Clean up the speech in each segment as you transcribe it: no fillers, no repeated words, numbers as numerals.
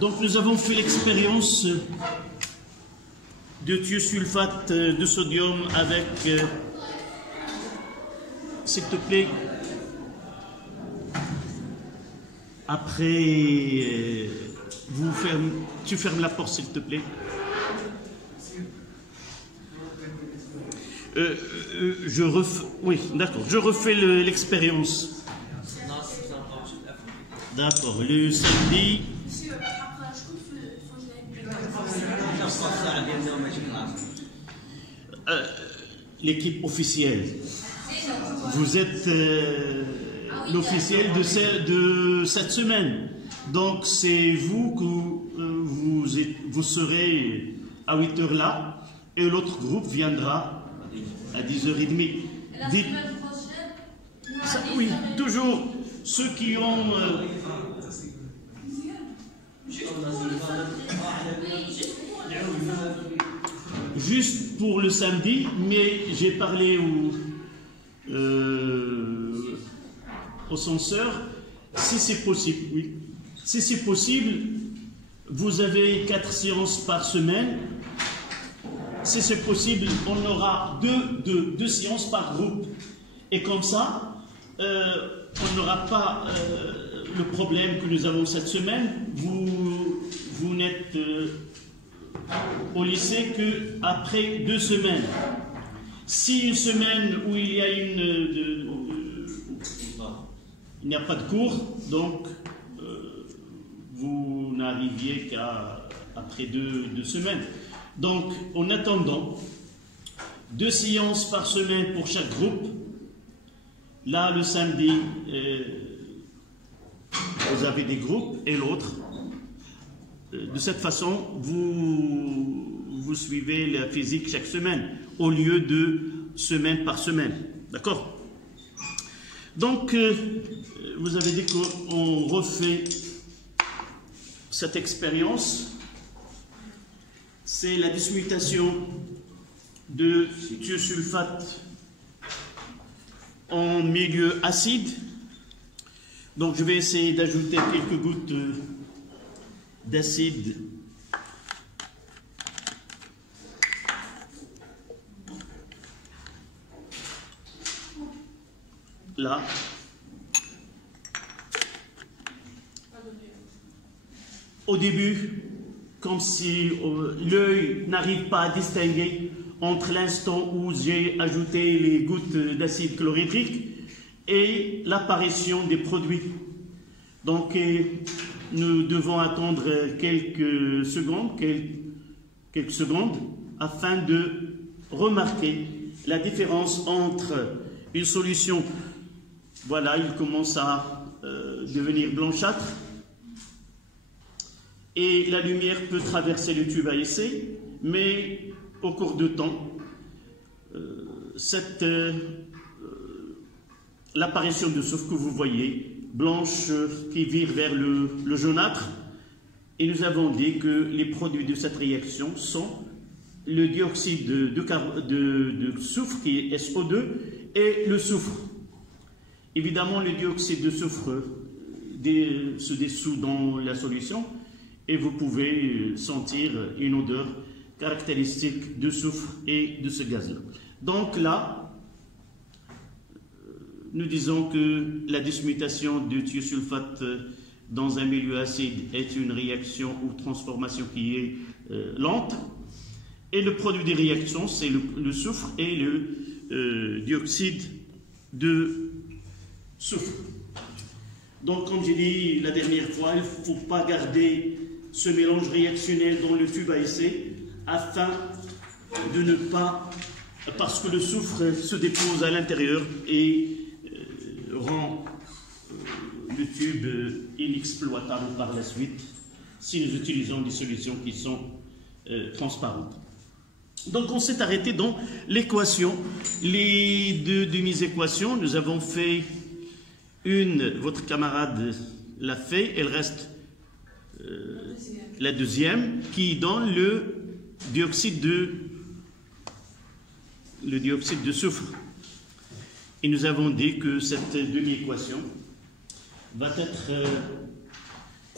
Donc nous avons fait l'expérience de thiosulfate de sodium avec, s'il te plaît, après, tu fermes la porte s'il te plaît. Oui, d'accord, je refais l'expérience. D'accord, le samedi. L'équipe officielle. Vous êtes l'officiel de cette semaine. Donc c'est vous que vous serez à 8h là et l'autre groupe viendra à 10h30. Oui, toujours ceux qui ont... juste pour le samedi, mais j'ai parlé au censeur, si c'est possible, oui. Si c'est possible, vous avez 4 séances par semaine. Si c'est possible, on aura deux séances par groupe. Et comme ça, on n'aura pas le problème que nous avons cette semaine. Vous n'êtes au lycée qu'après 2 semaines. Si une semaine où il y a il n'y a pas de cours, donc vous n'arriviez qu'après 2 semaines. Donc, en attendant, 2 séances par semaine pour chaque groupe. Là, le samedi, vous avez des groupes et l'autre. De cette façon, vous suivez la physique chaque semaine, au lieu de semaine par semaine. D'accord? Donc, vous avez dit qu'on refait cette expérience. C'est la dissolution de thiosulfate en milieu acide. Donc, je vais essayer d'ajouter quelques gouttes d'acide là. Au début, comme si l'œil n'arrive pas à distinguer entre l'instant où j'ai ajouté les gouttes d'acide chlorhydrique et l'apparition des produits. Donc, nous devons attendre quelques secondes afin de remarquer la différence entre une solution, voilà, il commence à devenir blanchâtre, et la lumière peut traverser le tube à essai, mais au cours de temps, l'apparition de soufre que vous voyez, blanche qui vire vers le jaunâtre, et nous avons dit que les produits de cette réaction sont le dioxyde de soufre qui est SO2 et le soufre. Évidemment, le dioxyde de soufre se dissout dans la solution et vous pouvez sentir une odeur caractéristique de soufre et de ce gaz-là. Donc là, nous disons que la dismutation de thiosulfate dans un milieu acide est une réaction ou transformation qui est lente. Et le produit des réactions, c'est le soufre et le dioxyde de soufre. Donc, comme j'ai dit la dernière fois, il ne faut pas garder ce mélange réactionnel dans le tube à essai afin de ne pas... parce que le soufre se dépose à l'intérieur et rend le tube inexploitable par la suite si nous utilisons des solutions qui sont transparentes. Donc on s'est arrêté dans l'équation, les 2 demi-équations. Nous avons fait une, votre camarade l'a fait, elle reste la deuxième qui donne le dioxyde de soufre. Et nous avons dit que cette demi-équation va être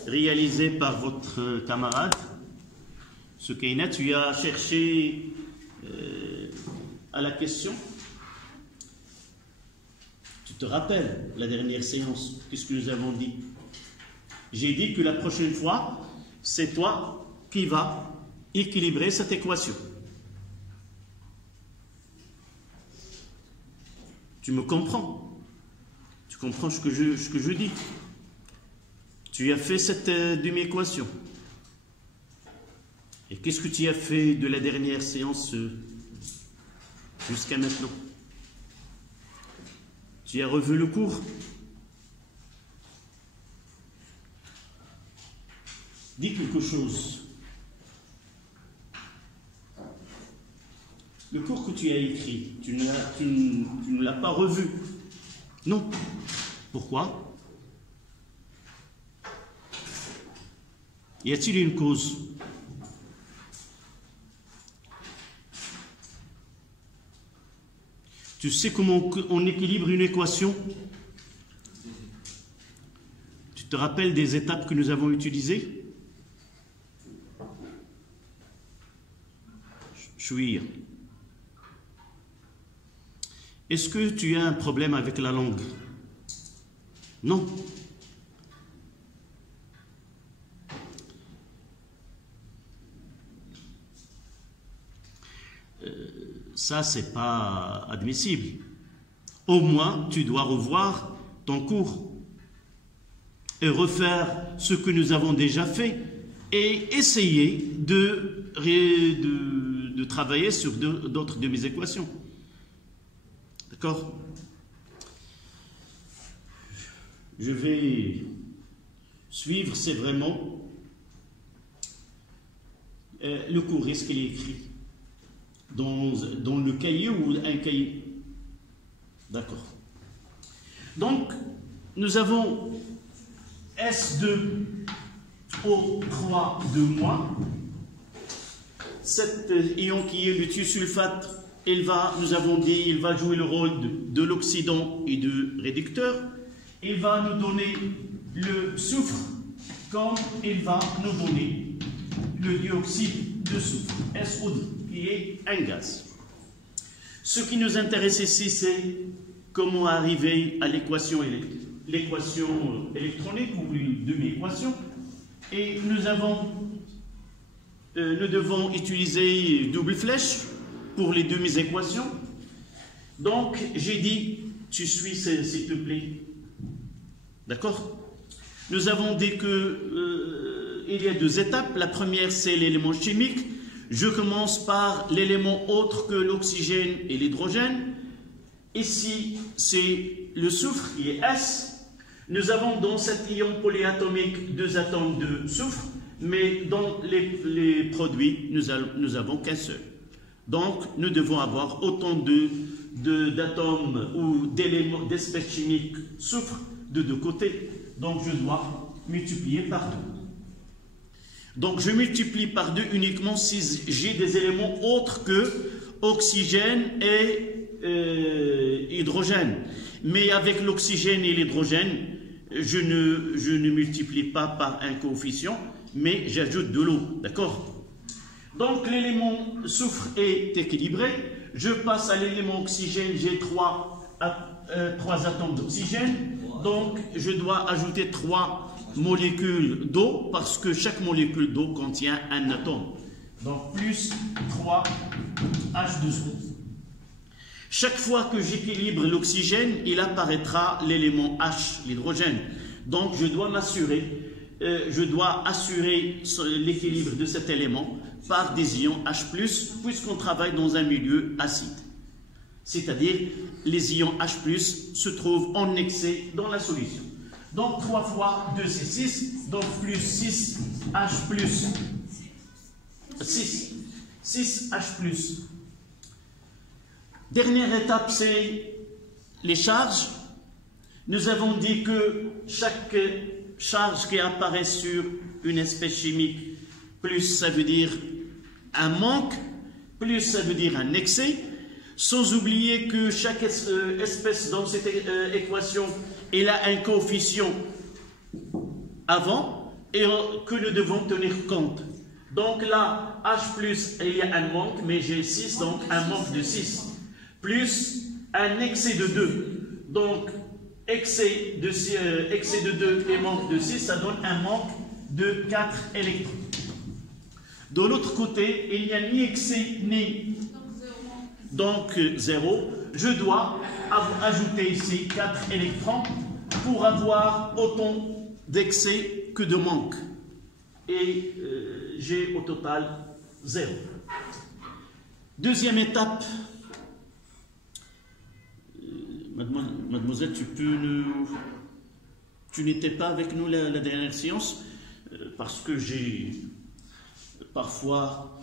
réalisé par votre camarade Soukaina. Tu as cherché à la question. Tu te rappelles la dernière séance, qu'est-ce que nous avons dit? J'ai dit que la prochaine fois, c'est toi qui vas équilibrer cette équation. Tu me comprends? Tu comprends ce que je dis? Tu as fait cette demi-équation. Et qu'est-ce que tu as fait de la dernière séance jusqu'à maintenant? Tu as revu le cours? Dis quelque chose. Le cours que tu as écrit, tu ne l'as pas revu. Non. Pourquoi? Y a-t-il une cause? Tu sais comment on équilibre une équation? Tu te rappelles des étapes que nous avons utilisées? Chouïr. Est-ce que tu as un problème avec la langue? Non. Ça, c'est pas admissible. Au moins, tu dois revoir ton cours et refaire ce que nous avons déjà fait et essayer de travailler sur d'autres de mes équations. D'accord? Je vais suivre, c'est vraiment le cours, est-ce qu'il est écrit dans le cahier ou un cahier? D'accord. Donc, nous avons S2 au 3 de moins. Cet ion qui est le thiosulfate, nous avons dit, il va jouer le rôle de l'oxydant et de réducteur. Il va nous donner le soufre, comme il va nous donner le dioxyde de soufre, SO2, qui est un gaz. Ce qui nous intéresse ici, c'est comment arriver à l'équation électronique ou une demi-équation. Et nous devons utiliser double flèche pour les demi-équations. Donc, j'ai dit, tu suis s'il te plaît. D'accord? Nous avons dit qu'il y a deux étapes. La première, c'est l'élément chimique. Je commence par l'élément autre que l'oxygène et l'hydrogène. Ici, c'est le soufre qui est S. Nous avons dans cet ion polyatomique deux atomes de soufre, mais dans les produits, nous avons qu'un seul. Donc, nous devons avoir autant d'atomes ou d'éléments d'espèces chimiques soufre de deux côtés. Donc, je dois multiplier par 2. Donc, je multiplie par 2 uniquement si j'ai des éléments autres que oxygène et hydrogène. Mais avec l'oxygène et l'hydrogène, je ne multiplie pas par un coefficient, mais j'ajoute de l'eau. D'accord? Donc, l'élément soufre est équilibré. Je passe à l'élément oxygène, j'ai 3 atomes d'oxygène. Donc, je dois ajouter 3 molécules d'eau parce que chaque molécule d'eau contient un atome. Donc, plus 3 H2O. Chaque fois que j'équilibre l'oxygène, il apparaîtra l'élément H, l'hydrogène. Donc, je dois assurer l'équilibre de cet élément par des ions H+, puisqu'on travaille dans un milieu acide. C'est-à-dire, les ions H+, se trouvent en excès dans la solution. Donc, 3 fois 2, c'est 6. Donc, plus 6 H+. 6 H+. Dernière étape, c'est les charges. Nous avons dit que chaque charge qui apparaît sur une espèce chimique, plus ça veut dire un manque, plus ça veut dire un excès, sans oublier que chaque espèce dans cette équation, elle a un coefficient avant et que nous devons tenir compte. Donc là, H+, il y a un manque, mais j'ai 6, donc un manque de 6. Plus un excès de 2. Donc, excès de 2 et manque de 6, ça donne un manque de 4 électrons. De l'autre côté, il n'y a ni excès ni... Donc 0. Je dois ajouter ici 4 électrons pour avoir autant d'excès que de manque. Et j'ai au total 0. Deuxième étape. Mademoiselle, tu n'étais pas avec nous la dernière séance parce que parfois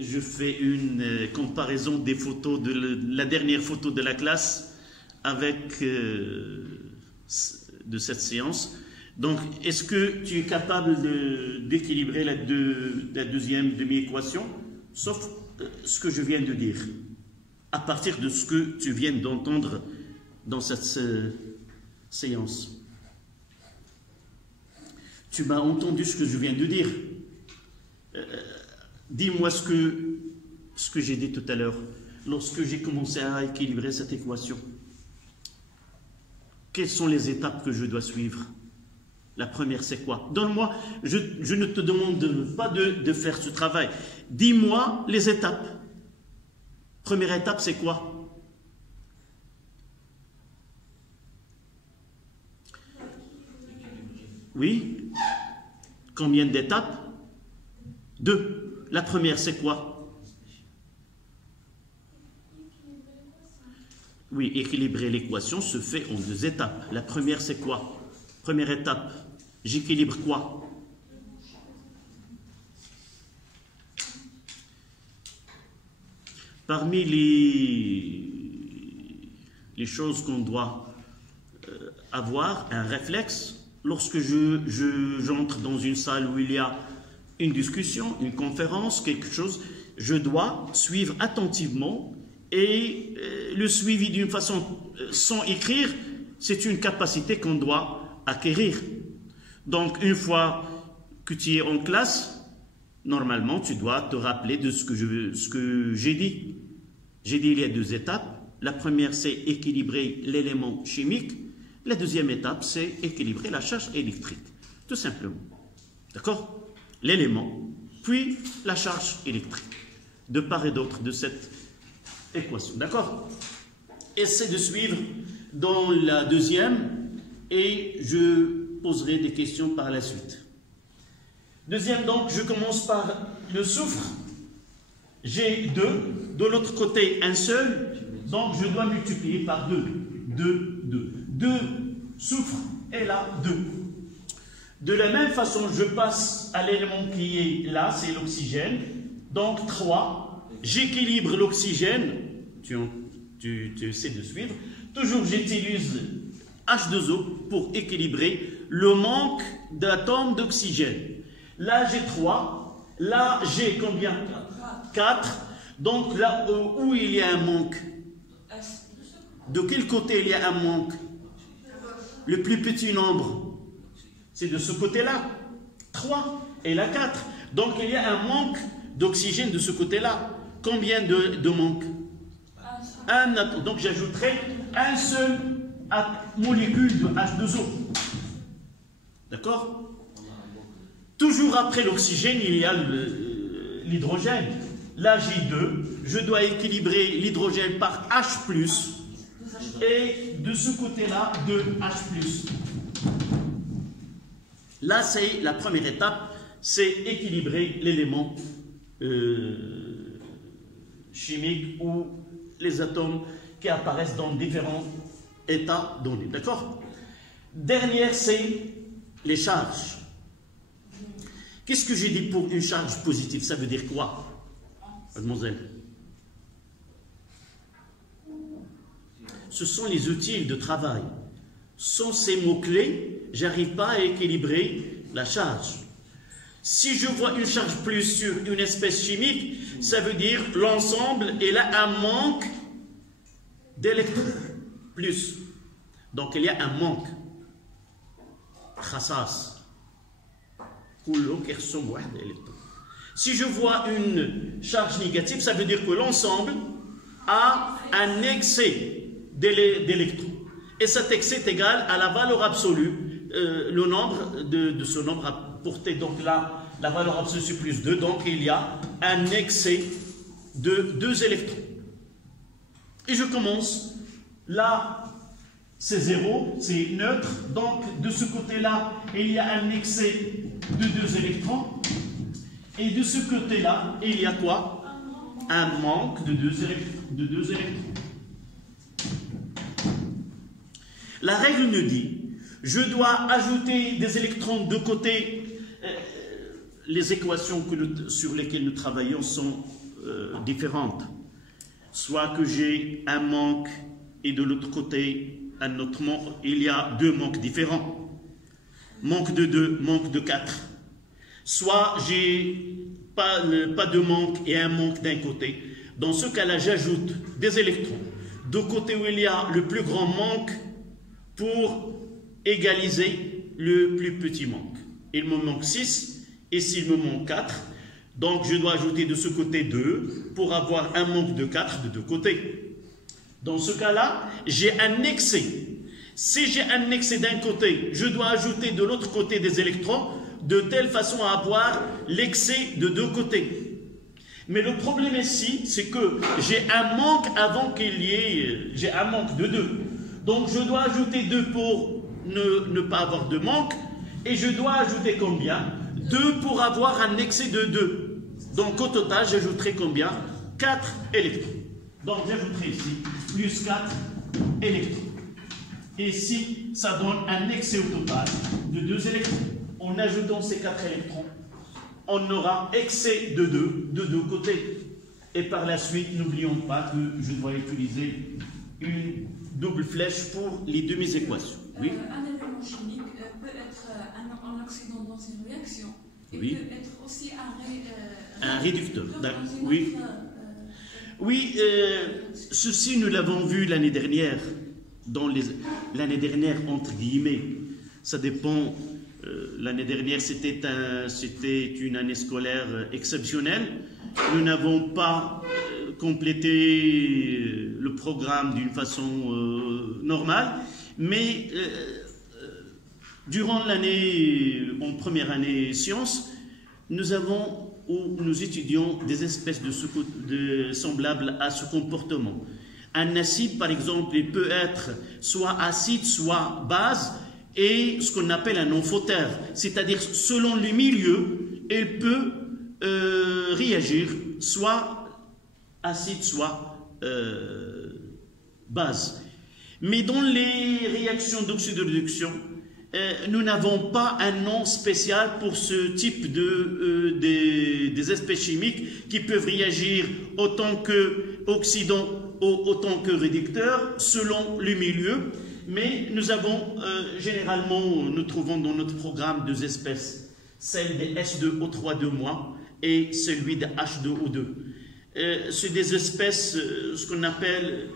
je fais une comparaison des photos de la dernière photo de la classe avec de cette séance. Donc, est-ce que tu es capable d'équilibrer la deuxième demi-équation, sauf ce que je viens de dire, à partir de ce que tu viens d'entendre dans cette séance? Tu m'as entendu ce que je viens de dire. Dis-moi ce que j'ai dit tout à l'heure, lorsque j'ai commencé à équilibrer cette équation. Quelles sont les étapes que je dois suivre? La première, c'est quoi? Donne-moi, je ne te demande pas de faire ce travail. Dis-moi les étapes. Première étape, c'est quoi? Oui? Combien d'étapes? 2. La première, c'est quoi? Oui, équilibrer l'équation se fait en 2 étapes. La première, c'est quoi? Première étape, j'équilibre quoi? Parmi les choses qu'on doit avoir, un réflexe, lorsque j'entre dans une salle où il y a une discussion, une conférence, quelque chose, je dois suivre attentivement et le suivi d'une façon sans écrire, c'est une capacité qu'on doit acquérir. Donc, une fois que tu es en classe, normalement, tu dois te rappeler de ce que j'ai dit. J'ai dit il y a 2 étapes. La première, c'est équilibrer l'élément chimique. La deuxième étape, c'est équilibrer la charge électrique. Tout simplement. D'accord? L'élément, puis la charge électrique. De part et d'autre de cette équation. D'accord? Essaie de suivre dans la deuxième et je poserai des questions par la suite. Deuxième, donc, je commence par le soufre. J'ai 2, de l'autre côté un seul, donc je dois multiplier par 2. 2 soufre et là 2. De la même façon, je passe à l'élément qui est là, c'est l'oxygène. Donc 3, j'équilibre l'oxygène, tu essaies de suivre. Toujours j'utilise H2O pour équilibrer le manque d'atomes d'oxygène. Là j'ai 3, là j'ai combien? 4. Donc là où il y a un manque, de quel côté il y a un manque? Le plus petit nombre, c'est de ce côté-là. 3 et là 4. Donc il y a un manque d'oxygène de ce côté-là. Combien de manque? Un atome. Donc j'ajouterai un seul molécule de H2O. D'accord? Toujours après l'oxygène, il y a l'hydrogène. Là, j'ai 2. Je dois équilibrer l'hydrogène par H+. Et de ce côté-là, 2H+. Là, c'est la première étape, c'est équilibrer l'élément chimique ou les atomes qui apparaissent dans différents états donnés. D'accord? Dernière, c'est les charges. Qu'est-ce que j'ai dit pour une charge positive? Ça veut dire quoi, mademoiselle? Ce sont les outils de travail. Sans ces mots-clés, je n'arrive pas à équilibrer la charge. Si je vois une charge plus sur une espèce chimique, ça veut dire l'ensemble, il a un manque d'électrons. Plus. Donc il y a un manque. Khassas. Si je vois une charge négative, ça veut dire que l'ensemble a un excès d'électrons. Et cet excès est égal à la valeur absolue, le nombre de ce nombre à portée. Donc là, la valeur absolue c'est plus 2, donc il y a un excès de 2 électrons. Et je commence, là c'est 0, c'est neutre, donc de ce côté-là, il y a un excès de 2 électrons. Et de ce côté-là, il y a quoi? Un manque de 2 électrons. La règle nous dit, je dois ajouter des électrons de côté. Les équations sur lesquelles nous travaillons sont différentes. Soit que j'ai un manque et de l'autre côté un autre manque, il y a 2 manques différents. Manque de 2, manque de 4. Soit j'ai pas de manque et un manque d'un côté. Dans ce cas-là, j'ajoute des électrons de côté où il y a le plus grand manque pour égaliser le plus petit manque. Il me manque 6 et s'il me manque 4, donc je dois ajouter de ce côté 2 pour avoir un manque de 4 de 2 côtés. Dans ce cas-là, j'ai un excès. Si j'ai un excès d'un côté, je dois ajouter de l'autre côté des électrons de telle façon à avoir l'excès de 2 côtés. Mais le problème ici, c'est que j'ai un manque avant qu'il y ait... J'ai un manque de 2. Donc je dois ajouter 2 pour ne pas avoir de manque. Et je dois ajouter combien? 2 pour avoir un excès de 2. Donc au total, j'ajouterai combien? 4 électrons. Donc j'ajouterai ici plus 4 électrons. Et ici, ça donne un excès au total de 2 électrons. En ajoutant ces 4 électrons, on aura excès de 2 de 2 côtés. Et par la suite, n'oublions pas que je dois utiliser une double flèche pour les demi-équations. Oui. Un élément chimique peut être un oxydant dans une réaction et oui. peut être aussi un réducteur. Oui. Oui, ceci nous l'avons vu l'année dernière, l'année dernière entre guillemets, ça dépend, l'année dernière c'était une année scolaire exceptionnelle, nous n'avons pas complété le programme d'une façon normale, mais durant l'année, en première année sciences, nous étudions des espèces semblables à ce comportement. Un acide, par exemple, il peut être soit acide, soit base, et ce qu'on appelle un amphotère, c'est-à-dire selon le milieu, il peut réagir soit acide, soit base. Mais dans les réactions d'oxydoréduction, nous n'avons pas un nom spécial pour ce type des espèces chimiques qui peuvent réagir autant qu'oxydants ou autant que réducteurs selon le milieu. Mais nous avons généralement, nous trouvons dans notre programme 2 espèces, celle des S2O3 et celui de H2O2. C'est des espèces, ce qu'on appelle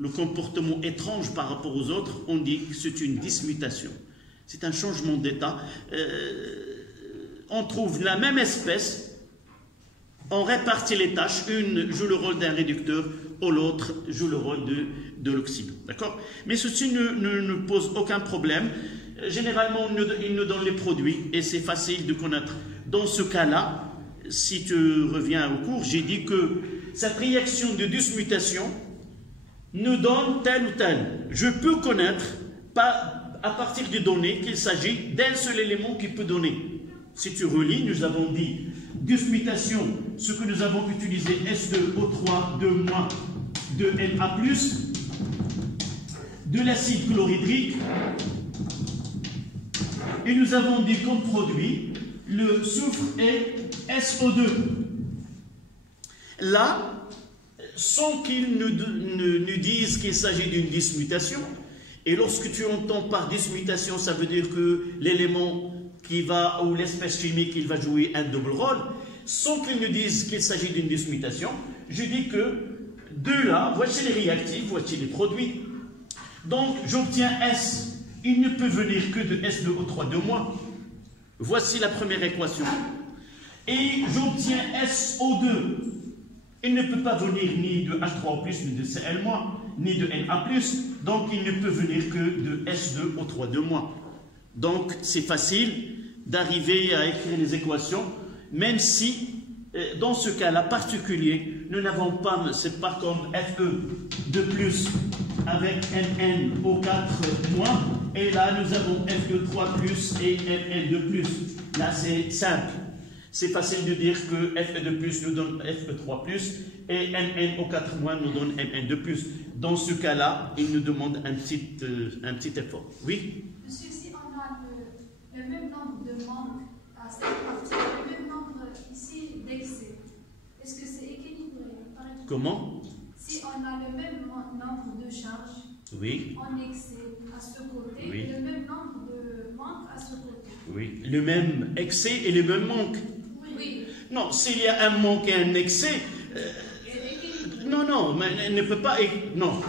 le comportement étrange par rapport aux autres, on dit que c'est une dismutation. C'est un changement d'état. On trouve la même espèce, on répartit les tâches, une joue le rôle d'un réducteur, ou l'autre joue le rôle de l'oxydant. D'accord? Mais ceci ne pose aucun problème. Généralement, il nous donne les produits et c'est facile de connaître. Dans ce cas-là, si tu reviens au cours, j'ai dit que cette réaction de dismutation nous donne tel ou tel. Je peux connaître, à partir des données, qu'il s'agit d'un seul élément qui peut donner. Si tu relis, nous avons dit dismutation, ce que nous avons utilisé, S2O3, 2-Na+, de l'acide chlorhydrique, et nous avons dit comme produit le soufre et SO2. Là, sans qu'ils nous disent qu'il s'agit d'une dismutation, et lorsque tu entends par dismutation, ça veut dire que l'élément qui va, ou l'espèce chimique, il va jouer un double rôle, sans qu'ils nous disent qu'il s'agit d'une dismutation, je dis que de là, voici les réactifs, voici les produits. Donc, j'obtiens S il ne peut venir que de S2O3 de moi. Voici la première équation. Et j'obtiens SO2. Il ne peut pas venir ni de H3O+, ni de Cl-, ni de Na+, donc il ne peut venir que de S2O3 de moi. Donc c'est facile d'arriver à écrire les équations, même si, dans ce cas-là particulier, nous n'avons pas, c'est pas comme Fe de plus avec MnO4-, et là nous avons Fe3+ et Mn de plus. Là c'est simple. C'est facile de dire que Fe de plus nous donne Fe3+, et MnO4- nous donne Mn de plus. Dans ce cas-là, il nous demande un petit effort. Oui? Monsieur, si on a le même nombre de manques à cette partie, le même nombre ici d'excès, est-ce que c'est équilibré? Comment? Si on a le même nombre de charges Oui. en excès à ce côté, Oui. et le même nombre de manques à ce côté. Oui. Le même excès et le même manque. Oui. Non, s'il y a un manque et un excès, non, mais on ne peut pas. Non,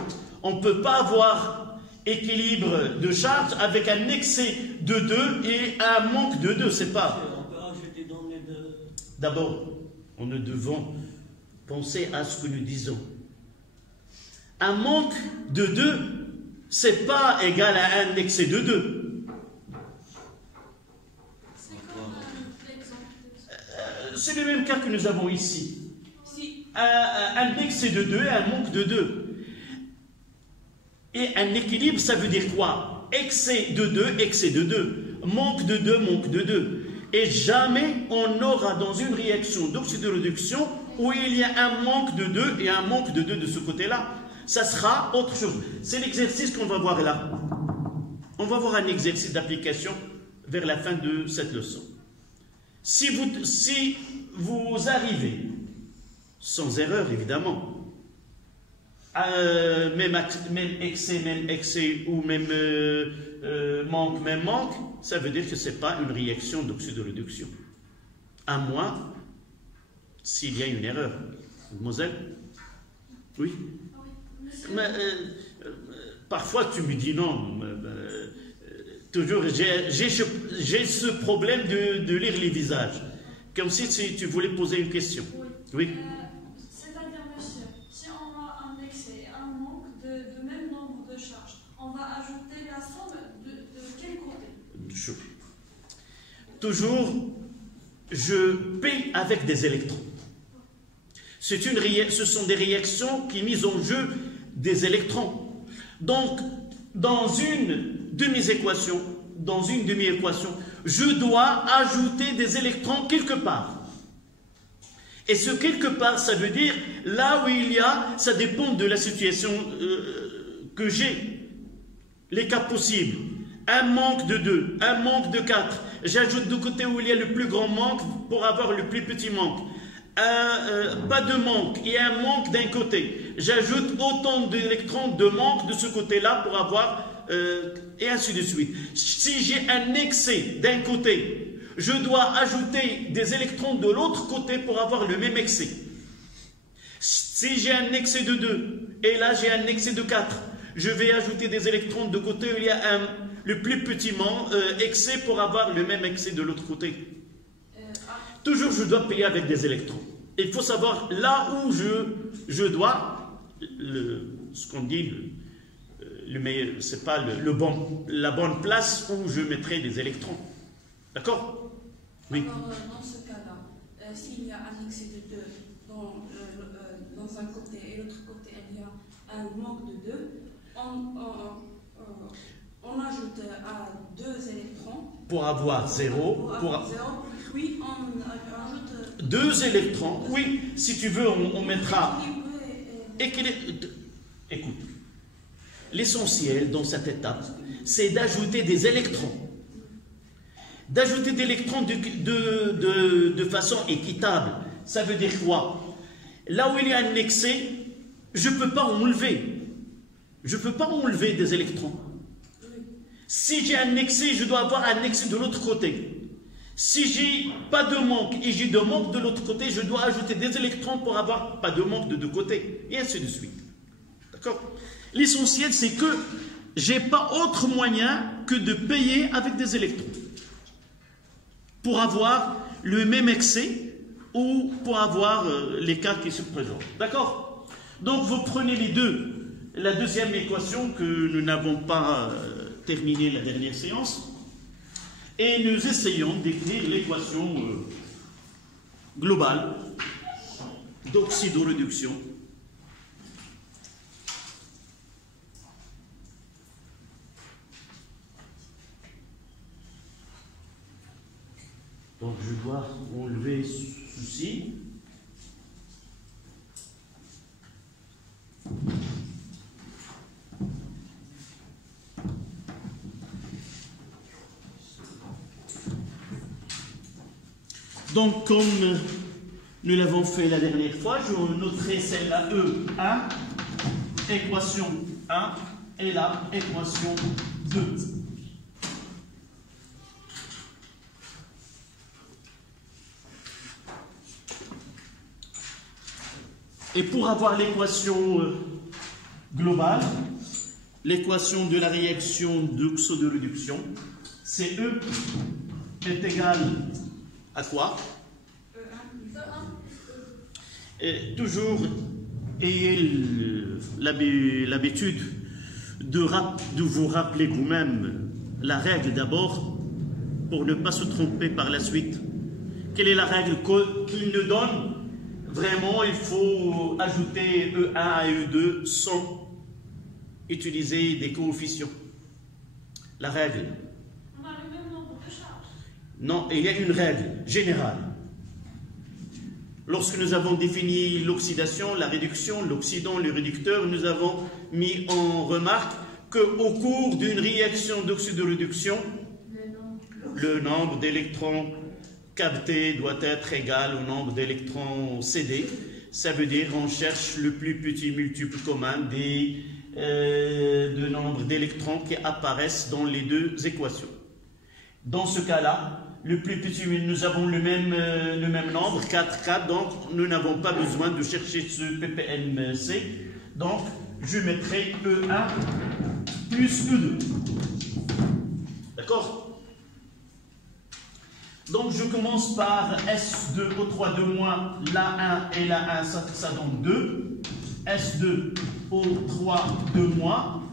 on ne peut pas avoir équilibre de charge avec un excès de 2 et un manque de 2. C'est pas. On peut rajouter dans les deux. D'abord, nous devons penser à ce que nous disons. Un manque de 2, c'est pas égal à un excès de 2. C'est comme l'exemple. C'est le même cas que nous avons ici. Si, Un excès de 2 et un manque de 2. Et un équilibre, ça veut dire quoi? Excès de 2, excès de 2. Manque de 2, manque de 2. Et jamais on aura dans une réaction d'oxydoréduction où il y a un manque de 2 et un manque de 2 de ce côté-là. Ça sera autre chose. C'est l'exercice qu'on va voir là. On va voir un exercice d'application vers la fin de cette leçon. Si vous arrivez, sans erreur évidemment, même excès ou même manque, ça veut dire que ce n'est pas une réaction d'oxydoréduction. À moins s'il y a une erreur. Mademoiselle? Oui? Mais, parfois tu me dis non. Toujours j'ai ce problème de lire les visages. Comme si tu voulais poser une question. Oui. c'est-à-dire, monsieur, si on a un excès et un manque de même nombre de charges, on va ajouter la somme de quel côté? Toujours, je paie avec des électrons. Ce sont des réactions qui misent en jeu des électrons. Donc, dans une de mes équations, je dois ajouter des électrons quelque part. Et ce quelque part, ça veut dire là où il y a, ça dépend de la situation que j'ai. Les cas possibles. Un manque de 2, un manque de 4. J'ajoute du côté où il y a le plus grand manque pour avoir le plus petit manque. Pas de manque et un manque d'un côté. J'ajoute autant d'électrons de manque de ce côté-là pour avoir... et ainsi de suite. Si j'ai un excès d'un côté, je dois ajouter des électrons de l'autre côté pour avoir le même excès. Si j'ai un excès de 2 et là j'ai un excès de 4, je vais ajouter des électrons de côté où il y a le plus petit excès pour avoir le même excès de l'autre côté. Toujours je dois payer avec des électrons. Il faut savoir là où je dois, ce qu'on dit, c'est pas la bonne place où je mettrai des électrons. D'accord? Oui. Alors, dans ce cas-là, s'il y a un excès de 2 dans un côté et l'autre côté, il y a un manque de 2, on ajoute à 2 électrons. Pour avoir 0. Oui, on ajoute 2 électrons. Oui, si tu veux, on mettra... Écoute, l'essentiel dans cette étape, c'est d'ajouter des électrons. D'ajouter des électrons de façon équitable. Ça veut dire quoi? Là où il y a un excès, je ne peux pas enlever. Je ne peux pas enlever des électrons. Si j'ai un excès, je dois avoir un excès de l'autre côté. Si j'ai pas de manque et j'ai de manque de l'autre côté, je dois ajouter des électrons pour avoir pas de manque de deux côtés. Et ainsi de suite. D'accord? L'essentiel, c'est que je n'ai pas autre moyen que de payer avec des électrons pour avoir le même excès ou pour avoir l'écart qui se présente. D'accord? Donc vous prenez les deux. La deuxième équation que nous n'avons pas terminée la dernière séance, et nous essayons d'écrire l'équation globale d'oxydoréduction. Donc je dois enlever ceci. Donc comme nous l'avons fait la dernière fois, je noterai celle-là E1, équation 1, et là, équation 2. Et pour avoir l'équation globale, l'équation de la réaction d'oxydoréduction, c'est E est égal à quoi? Et toujours ayez l'habitude de vous rappeler vous-même la règle d'abord pour ne pas se tromper par la suite. Quelle est la règle qu'il nous donne? Vraiment, il faut ajouter E1 et E2 sans utiliser des coefficients. La règle. On a le même nombre de charges. Non, il y a une règle générale. Lorsque nous avons défini l'oxydation, la réduction, l'oxydant, le réducteur, nous avons mis en remarque qu'au cours d'une réaction d'oxydoréduction, le nombre d'électrons captés doit être égal au nombre d'électrons cédés. Ça veut dire qu'on cherche le plus petit multiple commun de nombre d'électrons qui apparaissent dans les deux équations. Dans ce cas-là, le plus petit, nous avons le même nombre, 4, donc nous n'avons pas besoin de chercher ce ppmc. Donc, je mettrai E1 plus E2. D'accord? Donc, je commence par S2 O3 2 moins la 1 et la 1, ça donne 2. S2 O3 2 moins.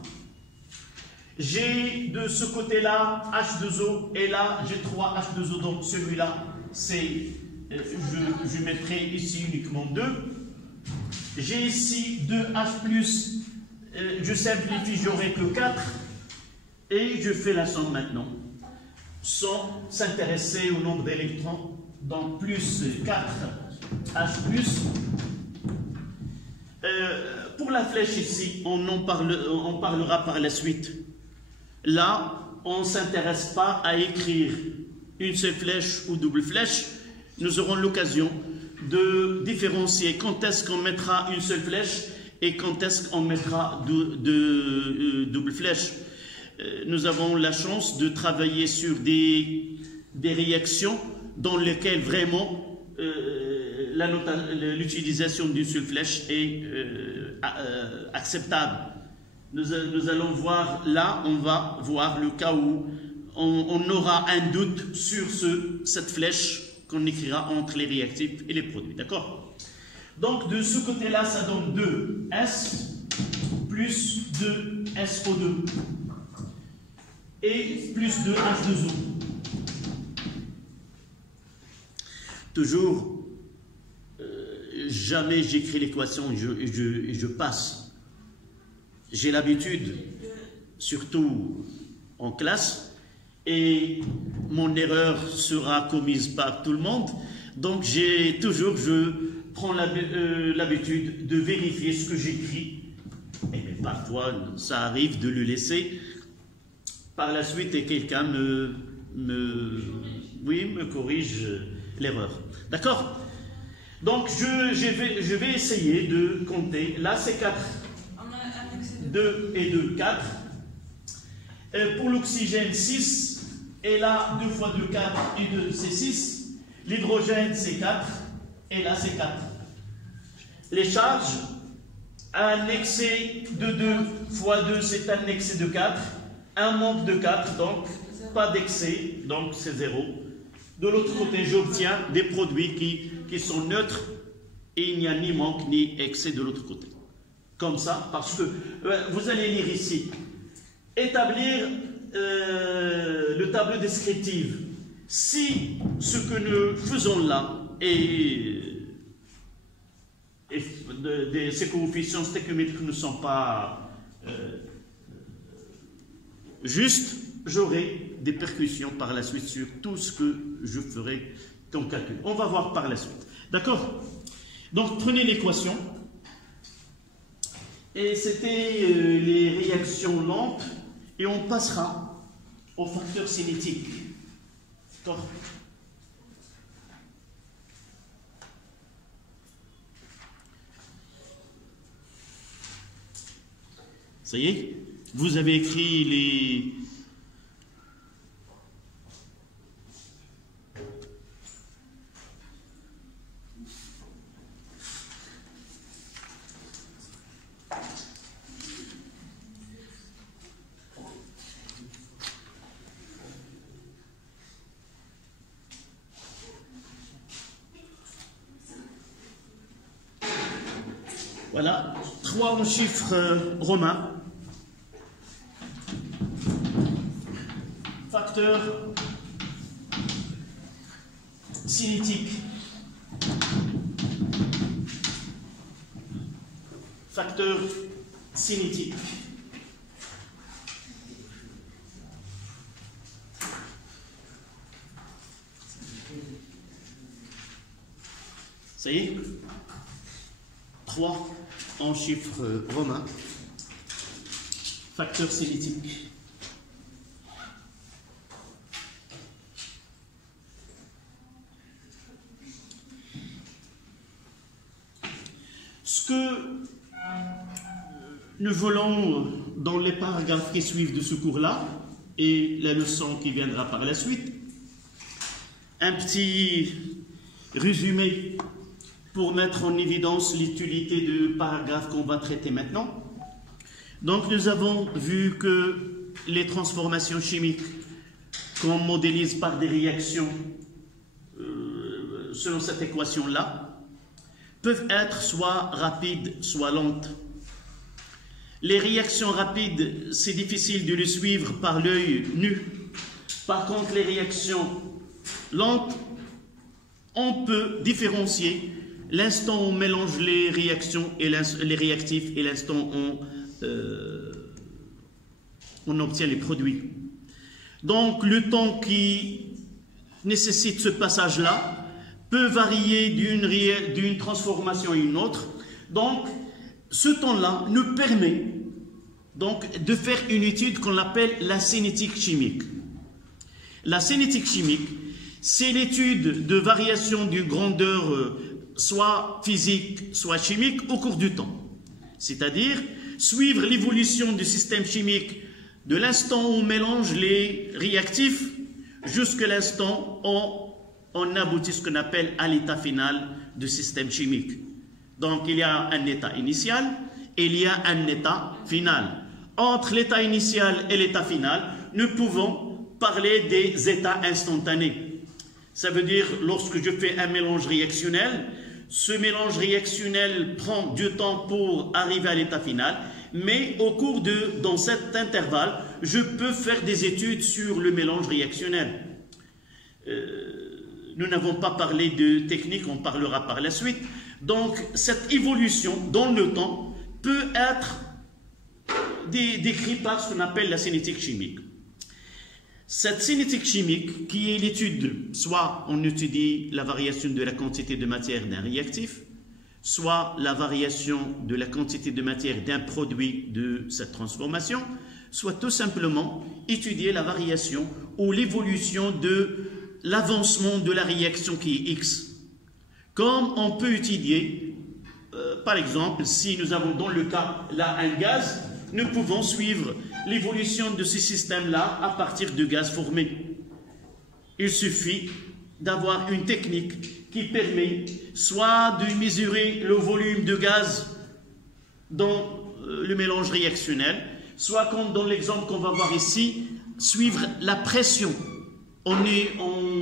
J'ai de ce côté-là H2O et là j'ai 3 H2O, donc celui-là c'est, je mettrai ici uniquement 2. J'ai ici 2H+, je simplifie, j'aurai que 4 et je fais la somme maintenant sans s'intéresser au nombre d'électrons, donc plus 4H+. Pour la flèche ici, on parlera par la suite. Là, on ne s'intéresse pas à écrire une seule flèche ou double flèche. Nous aurons l'occasion de différencier quand est-ce qu'on mettra une seule flèche et quand est-ce qu'on mettra double flèche. Nous avons la chance de travailler sur des réactions dans lesquelles vraiment l'utilisation d'une seule flèche est acceptable. Nous allons voir, là, on va voir le cas où on aura un doute sur cette flèche qu'on écrira entre les réactifs et les produits. D'accord? Donc, de ce côté-là, ça donne 2S plus 2SO2 et plus 2H2O. Toujours, jamais j'écris l'équation et je passe. J'ai l'habitude, surtout en classe, et mon erreur sera commise par tout le monde, donc je prends l'habitude de vérifier ce que j'écris, et parfois ça arrive de le laisser par la suite et quelqu'un me corrige l'erreur. D'accord? Donc je vais essayer de compter. Là c'est 4. 2 et 2, 4. Pour l'oxygène, 6. Et là, 2 fois 2, 4 et 2, c'est 6. L'hydrogène, c'est 4. Et là, c'est 4. Les charges, Un excès de 2 fois 2, c'est un excès de 4. Un manque de 4, donc pas d'excès, donc c'est 0. De l'autre côté, j'obtiens des produits qui sont neutres et il n'y a ni manque ni excès de l'autre côté. Comme ça, parce que vous allez lire ici, établir le tableau descriptif. Si ce que nous faisons là ces coefficients stéchiométriques ne sont pas justes, j'aurai des percussions par la suite sur tout ce que je ferai comme calcul. On va voir par la suite. D'accord? Donc, prenez l'équation. Et c'était les réactions lentes. Et on passera au facteur cinétique. D'accord? Ça y est? Vous avez écrit les... Voilà, 3 en chiffres romains. Facteur cinétique. Facteur cinétique. Ça y est? 3 en chiffres romains. Facteur cinétique. Ce que nous voulons dans les paragraphes qui suivent de ce cours-là, et la leçon qui viendra par la suite, un petit résumé pour mettre en évidence l'utilité du paragraphe qu'on va traiter maintenant. Donc nous avons vu que les transformations chimiques qu'on modélise par des réactions selon cette équation-là peuvent être soit rapides, soit lentes. Les réactions rapides, c'est difficile de les suivre par l'œil nu. Par contre, les réactions lentes, on peut différencier l'instant où on mélange les réactions et les réactifs et l'instant où on obtient les produits. Donc, le temps qui nécessite ce passage-là peut varier d'une transformation à une autre. Donc, ce temps-là nous permet donc de faire une étude qu'on appelle la cinétique chimique. La cinétique chimique, c'est l'étude de variation d'une grandeur soit physique, soit chimique au cours du temps. C'est-à-dire suivre l'évolution du système chimique de l'instant où on mélange les réactifs jusqu'à l'instant où on aboutit ce qu'on appelle à l'état final du système chimique. Donc il y a un état initial et il y a un état final. Entre l'état initial et l'état final, nous pouvons parler des états instantanés. Ça veut dire, lorsque je fais un mélange réactionnel, ce mélange réactionnel prend du temps pour arriver à l'état final, mais dans cet intervalle, je peux faire des études sur le mélange réactionnel. Nous n'avons pas parlé de technique, on parlera par la suite. Donc, cette évolution dans le temps peut être décrite par ce qu'on appelle la cinétique chimique. Cette cinétique chimique, qui est l'étude, soit on étudie la variation de la quantité de matière d'un réactif, soit la variation de la quantité de matière d'un produit de cette transformation, soit tout simplement étudier la variation ou l'évolution de l'avancement de la réaction qui est X. Comme on peut étudier, par exemple, si nous avons dans le cas là un gaz, nous pouvons suivre l'évolution de ce système-là à partir de gaz formés. Il suffit d'avoir une technique qui permet soit de mesurer le volume de gaz dans le mélange réactionnel, soit comme dans l'exemple qu'on va voir ici, suivre la pression. On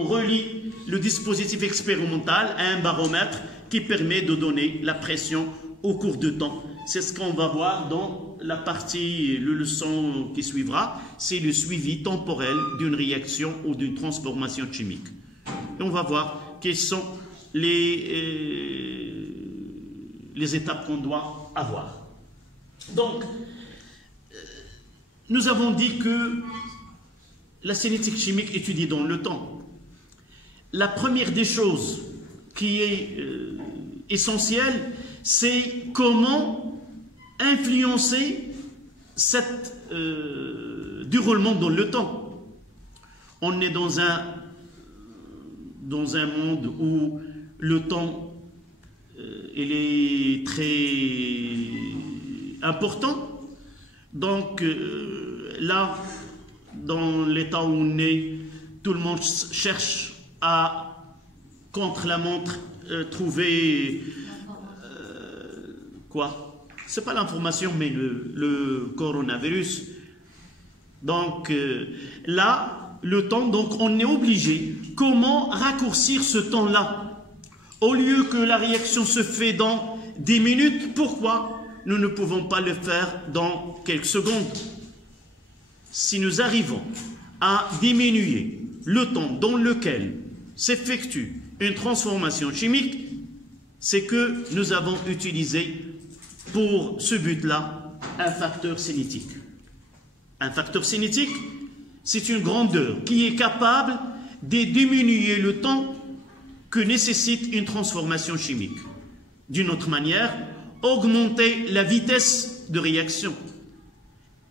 relie le dispositif expérimental à un baromètre qui permet de donner la pression au cours de temps. C'est ce qu'on va voir dans la partie, le leçon qui suivra, c'est le suivi temporel d'une réaction ou d'une transformation chimique. Et on va voir quelles sont les étapes qu'on doit avoir. Donc, nous avons dit que la cinétique chimique étudiée dans le temps, la première des choses qui est essentielle, c'est comment influencer cette déroulement dans le temps. On est dans un monde où le temps il est très important. Donc là, dans l'état où on est, tout le monde cherche à, contre la montre, trouver quoi? C'est pas l'information, mais le coronavirus. Donc là, le temps, donc on est obligé. Comment raccourcir ce temps-là? Au lieu que la réaction se fait dans 10 minutes, pourquoi nous ne pouvons pas le faire dans quelques secondes? Si nous arrivons à diminuer le temps dans lequel s'effectue une transformation chimique, c'est que nous avons utilisé pour ce but-là un facteur cinétique. Un facteur cinétique, c'est une grandeur qui est capable de diminuer le temps que nécessite une transformation chimique. D'une autre manière, augmenter la vitesse de réaction.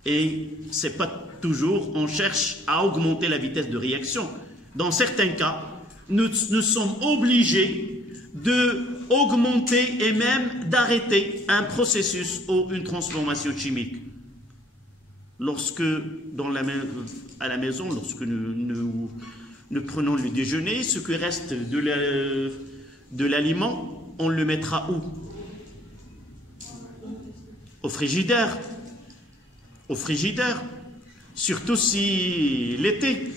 Et ce n'est pas toujours, on cherche à augmenter la vitesse de réaction. Dans certains cas, nous sommes obligés d'augmenter et même d'arrêter un processus ou une transformation chimique. Lorsque, à la maison, lorsque nous prenons le déjeuner, ce qui reste de l'aliment, on le mettra où? Au frigidaire. Au frigidaire. Surtout si l'été.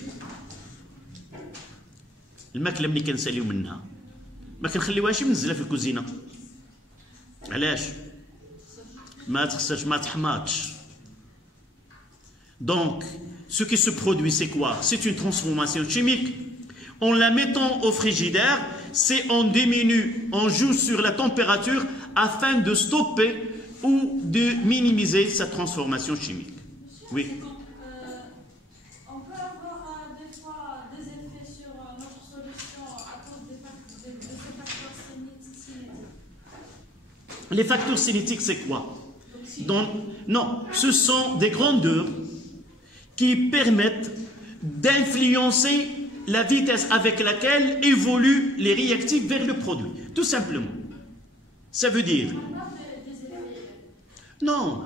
الماكله ملي كنساليو منها ما كنخليوهاش منزله في الكوزينه. علاش؟ ما تخسرش ما تحماضش. Donc, ce qui se produit, c'est quoi? C'est une transformation chimique. En la mettant au frigidaire, c'est on diminue, on joue sur la température afin de stopper ou de minimiser sa transformation chimique. Oui. On peut avoir des fois des effets sur notre solution à cause de ces facteurs cinétiques. Les facteurs cinétiques, c'est quoi? Non, ce sont des grandeurs qui permettent d'influencer la vitesse avec laquelle évoluent les réactifs vers le produit. Tout simplement. Ça veut dire... Non.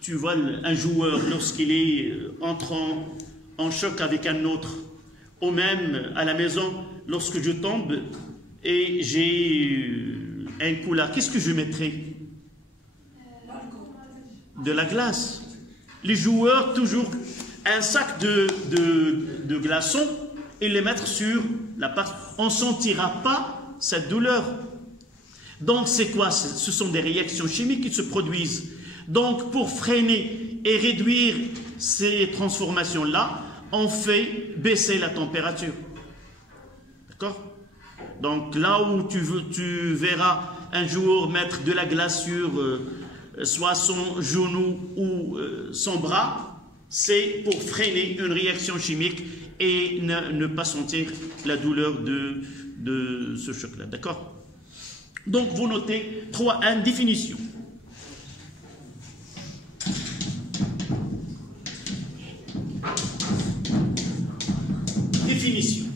Tu vois, un joueur, lorsqu'il est entrant en choc avec un autre, ou même à la maison, lorsque je tombe et j'ai un coup là, qu'est-ce que je mettrai? De la glace. Les joueurs, toujours un sac de glaçons et les mettre sur la part. On ne sentira pas cette douleur. Donc c'est quoi? Ce sont des réactions chimiques qui se produisent. Donc pour freiner et réduire ces transformations-là, on fait baisser la température. D'accord? Donc là où tu verras un joueur mettre de la glace sur soit son genou ou son bras, c'est pour freiner une réaction chimique et ne pas sentir la douleur de ce choc-là. D'accord? Donc vous notez 3.1 définition. Définition.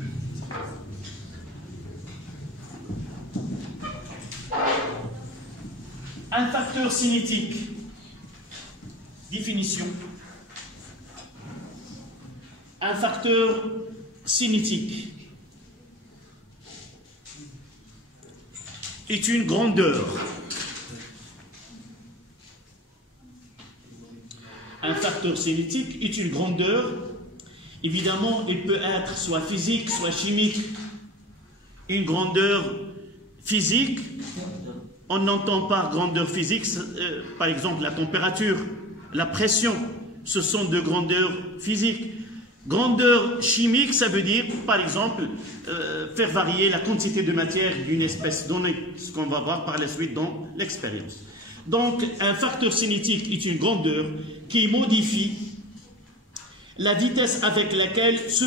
Un facteur cinétique. Définition. Un facteur cinétique est une grandeur facteur cinétique est une grandeur. Évidemment, il peut être soit physique, soit chimique. Une grandeur physique, on n'entend par grandeur physique, par exemple la température, la pression, ce sont de grandeurs physiques. Grandeur chimique, ça veut dire, par exemple, faire varier la quantité de matière d'une espèce donnée, ce qu'on va voir par la suite dans l'expérience. Donc, un facteur cinétique est une grandeur qui modifie la vitesse avec laquelle se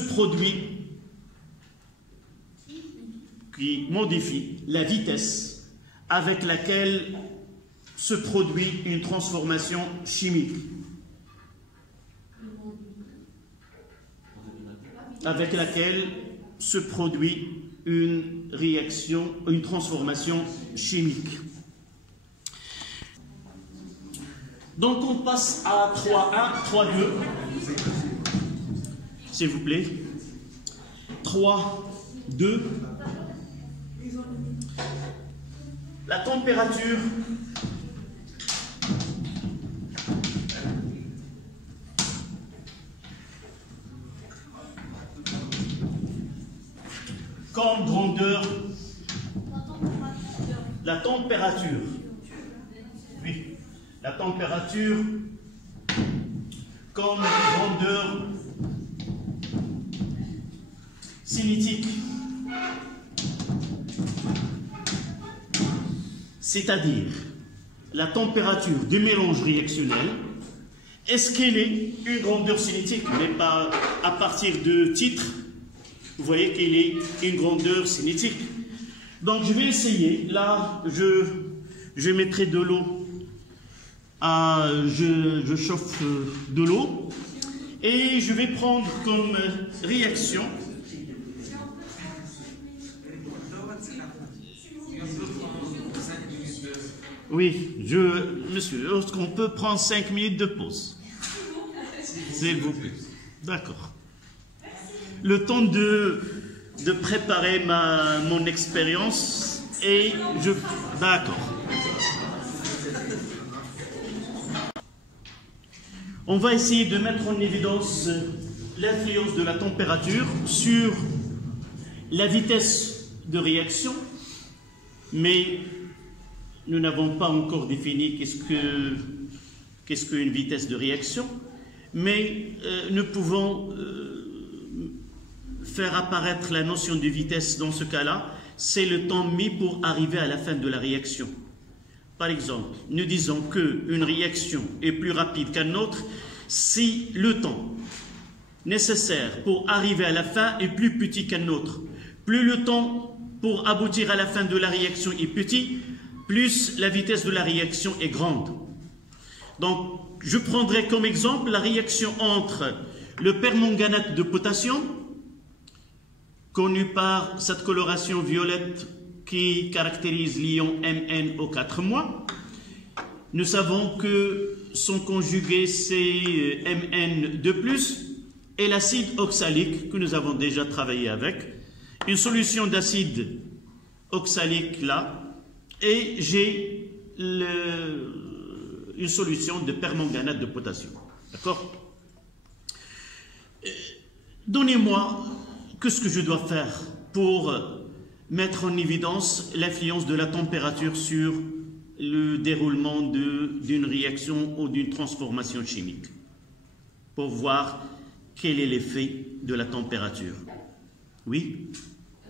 produit, une transformation chimique. Avec laquelle se produit une réaction, une transformation chimique. Donc on passe à 3.1, 3.2, s'il vous plaît. 3.2. La température comme grandeur, la température, oui, la température comme grandeur cinétique, c'est-à-dire la température du mélange réactionnel. Est-ce qu'elle est une grandeur cinétique, mais pas à partir de titres? Vous voyez qu'elle est une grandeur cinétique. Donc je vais essayer. Là, je mettrai de l'eau. Je chauffe de l'eau. Et je vais prendre comme réaction. Oui, monsieur, est-ce qu'on peut prendre 5 minutes de pause? S'il vous plaît. D'accord. Le temps de préparer mon expérience et je... D'accord. On va essayer de mettre en évidence l'influence de la température sur la vitesse de réaction, mais nous n'avons pas encore défini qu'est-ce qu'une vitesse de réaction, mais nous pouvons faire apparaître la notion de vitesse dans ce cas-là, c'est le temps mis pour arriver à la fin de la réaction. Par exemple, nous disons qu'une réaction est plus rapide qu'une autre si le temps nécessaire pour arriver à la fin est plus petit qu'un autre. Plus le temps pour aboutir à la fin de la réaction est petit, plus la vitesse de la réaction est grande. Donc, je prendrai comme exemple la réaction entre le permanganate de potassium, connu par cette coloration violette qui caractérise l'ion MnO4-. Nous savons que son conjugué c'est Mn2+, et l'acide oxalique que nous avons déjà travaillé avec, une solution d'acide oxalique là, et j'ai une solution de permanganate de potassium. D'accord? Donnez-moi qu'est-ce que je dois faire pour mettre en évidence l'influence de la température sur le déroulement d'une réaction ou d'une transformation chimique, pour voir quel est l'effet de la température. Oui?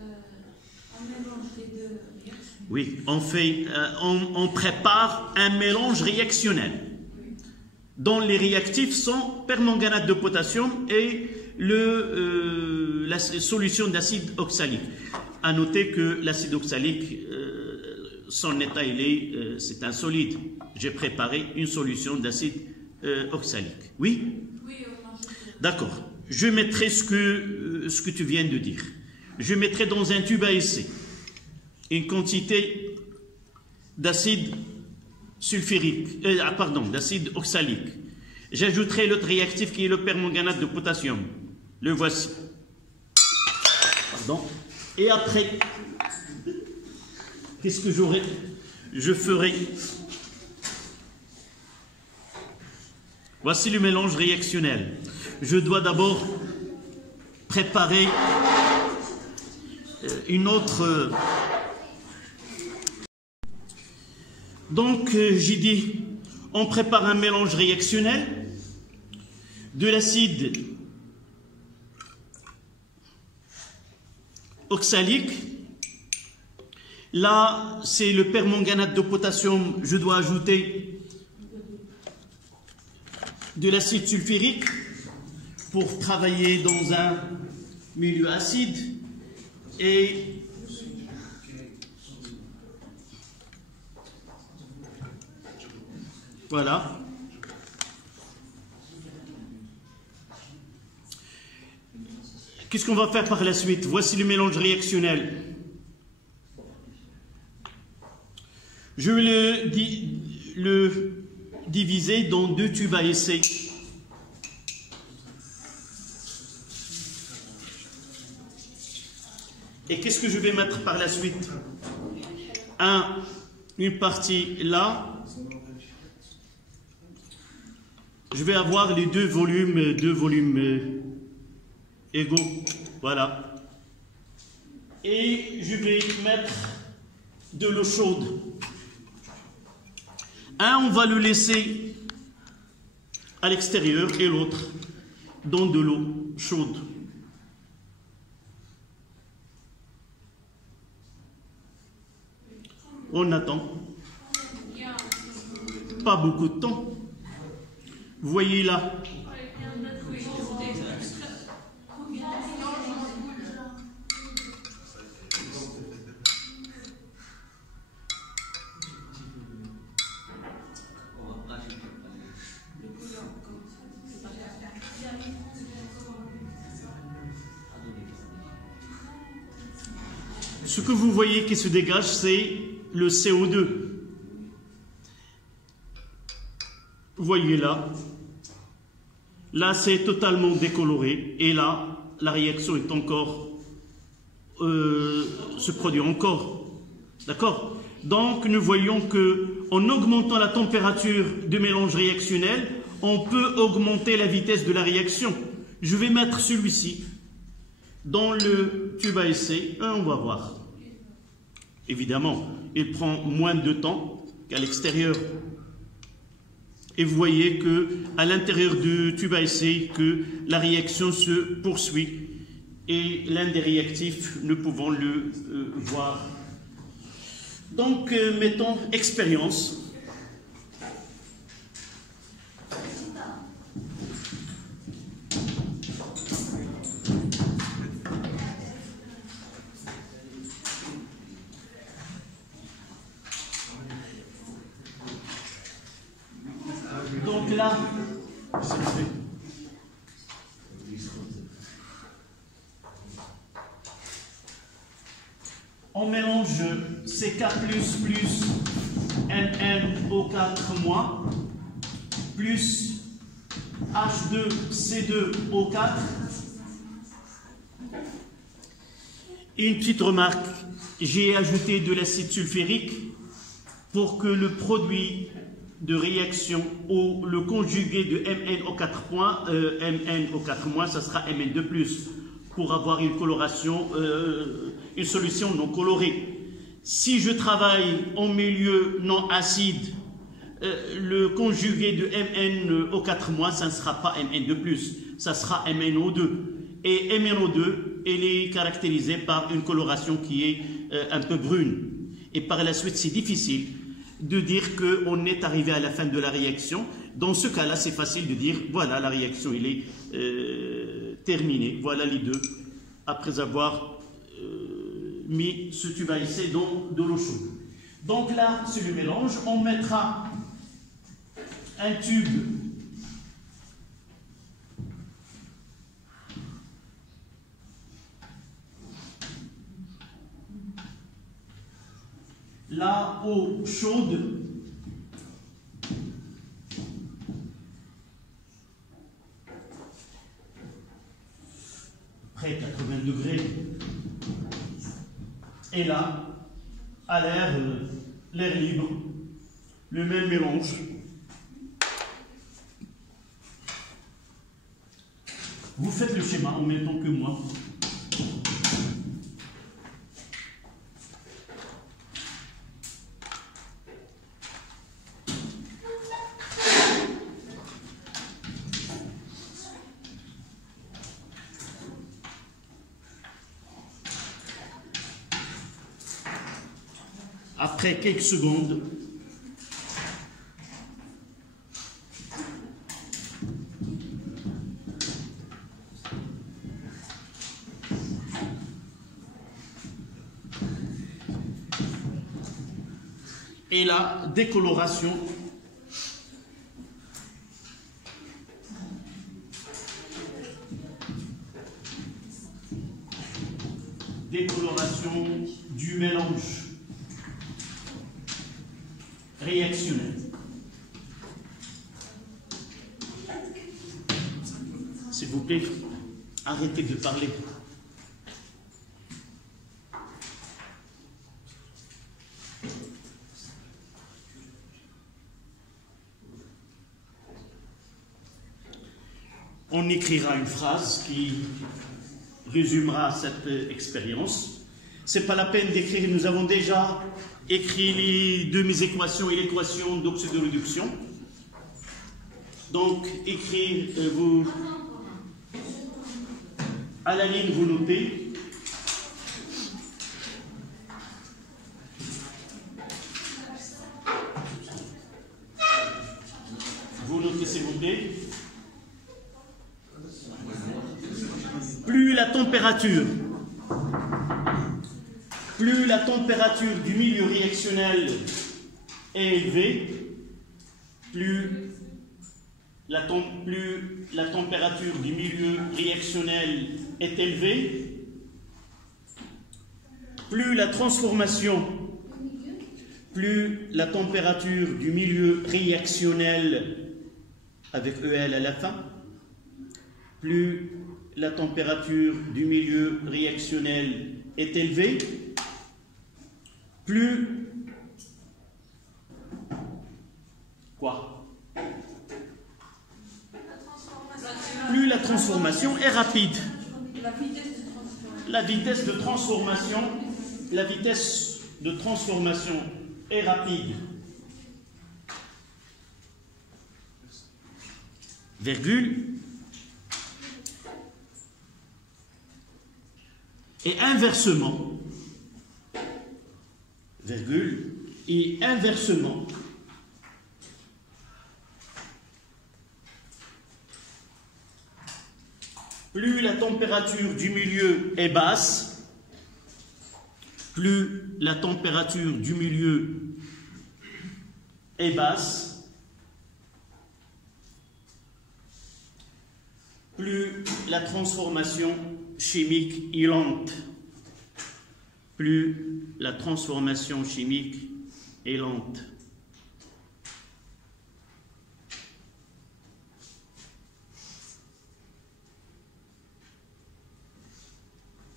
On mélange les deux réactions. Oui, on prépare un mélange réactionnel dont les réactifs sont permanganate de potassium et la solution d'acide oxalique. À noter que l'acide oxalique, son état, c'est un solide. J'ai préparé une solution d'acide oxalique. Oui? Oui, on mange. D'accord. Je mettrai ce que tu viens de dire. Je mettrai dans un tube à essai une quantité d'acide sulfurique, d'acide oxalique. J'ajouterai l'autre réactif qui est le permanganate de potassium. Le voici. Pardon. Et après, qu'est-ce que j'aurai? Je ferai Voici le mélange réactionnel. Je dois d'abord préparer une autre... Donc, j'ai dit, on prépare un mélange réactionnel de l'acide oxalique. Là, c'est le permanganate de potassium. Je dois ajouter de l'acide sulfurique pour travailler dans un milieu acide. Et voilà. Qu'est-ce qu'on va faire par la suite? Voici le mélange réactionnel. Je vais le diviser dans 2 tubes à essai. Et qu'est-ce que je vais mettre par la suite? Une partie là. Je vais avoir les deux volumes égaux. Voilà. Et je vais mettre de l'eau chaude. On va le laisser à l'extérieur et l'autre dans de l'eau chaude. On attend. Pas beaucoup de temps. Vous voyez là. Ce que vous voyez qui se dégage, c'est le CO2. Vous voyez là. Là, c'est totalement décoloré. Et là, la réaction est encore... se produit encore. D'accord? Donc, nous voyons qu'en augmentant la température du mélange réactionnel, on peut augmenter la vitesse de la réaction. Je vais mettre celui-ci dans le tube à essai. On va voir. Évidemment, il prend moins de temps qu'à l'extérieur. Et vous voyez qu'à l'intérieur du tube à essai, que la réaction se poursuit. Et l'un des réactifs, nous pouvons le voir. Donc, mettons expérience. Donc là, on mélange CK++ NnO4- plus H2C2O4. Une petite remarque, j'ai ajouté de l'acide sulfurique pour que le produit de réaction ou le conjugué de MnO4-, ça sera Mn2+, pour avoir une coloration, une solution non colorée. Si je travaille en milieu non acide, le conjugué de MnO4-, ça ne sera pas Mn2+, ça sera MnO2. Et MnO2, elle est caractérisée par une coloration qui est un peu brune. Et par la suite, c'est difficile de dire qu'on est arrivé à la fin de la réaction. Dans ce cas-là, c'est facile de dire, voilà, la réaction, elle est terminée. Voilà les deux, après avoir mis ce tube à essai dans de l'eau chaude. Donc là, c'est le mélange. On mettra un tube la eau chaude près 80 degrés et là à l'air libre le même mélange Vous faites le schéma en même temps que moi. Après quelques secondes, et la décoloration du mélange réactionnel. S'il vous plaît, arrêtez de parler. On écrira une phrase qui résumera cette expérience. C'est pas la peine d'écrire, nous avons déjà écrit les demi-équations et l'équation d'oxydoréduction. Donc, écrire, vous, à la ligne, vous notez. Vous notez, s'il vous plaît. Plus la température du milieu réactionnel est élevée, plus la température du milieu réactionnel est élevée, plus la température du milieu réactionnel avec EL à la fin, plus la température du milieu réactionnel est élevée, plus la transformation est rapide. La vitesse de transformation est rapide. Virgule. Et inversement, virgule, et inversement, plus la température du milieu est basse, plus la température du milieu est basse, plus la transformation chimique est lente. Plus la transformation chimique est lente.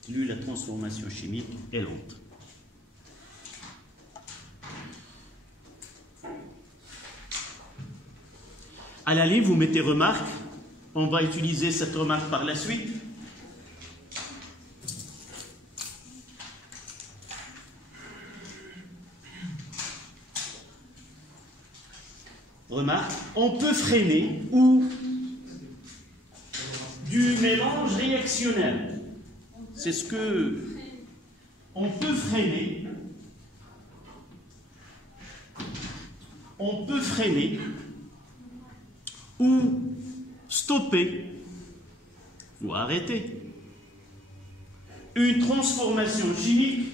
Plus la transformation chimique est lente. À la ligne, vous mettez remarque. On va utiliser cette remarque par la suite. Remarque, on peut freiner ou du mélange réactionnel. C'est ce que on peut freiner. On peut freiner ou stopper ou arrêter une transformation chimique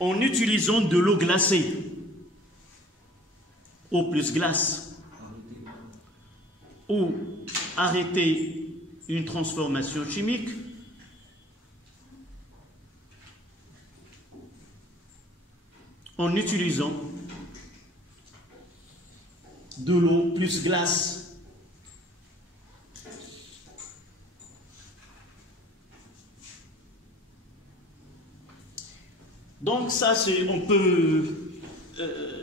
en utilisant de l'eau glacée, eau plus glace, ou arrêter une transformation chimique en utilisant de l'eau plus glace. Donc ça, on peut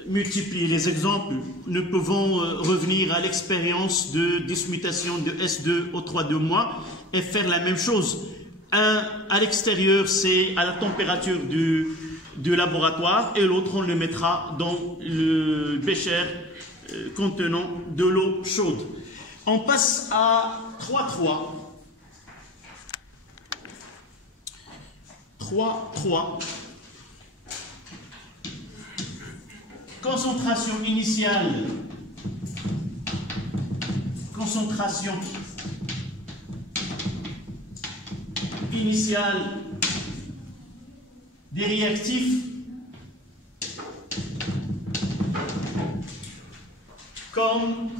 multiplier les exemples, nous pouvons revenir à l'expérience de dismutation de S2 O3 de mois et faire la même chose. Un à l'extérieur, c'est à la température du laboratoire, et l'autre, on le mettra dans le bécher contenant de l'eau chaude. On passe à 3.3. 3.3. Concentration initiale. Concentration initiale des réactifs comme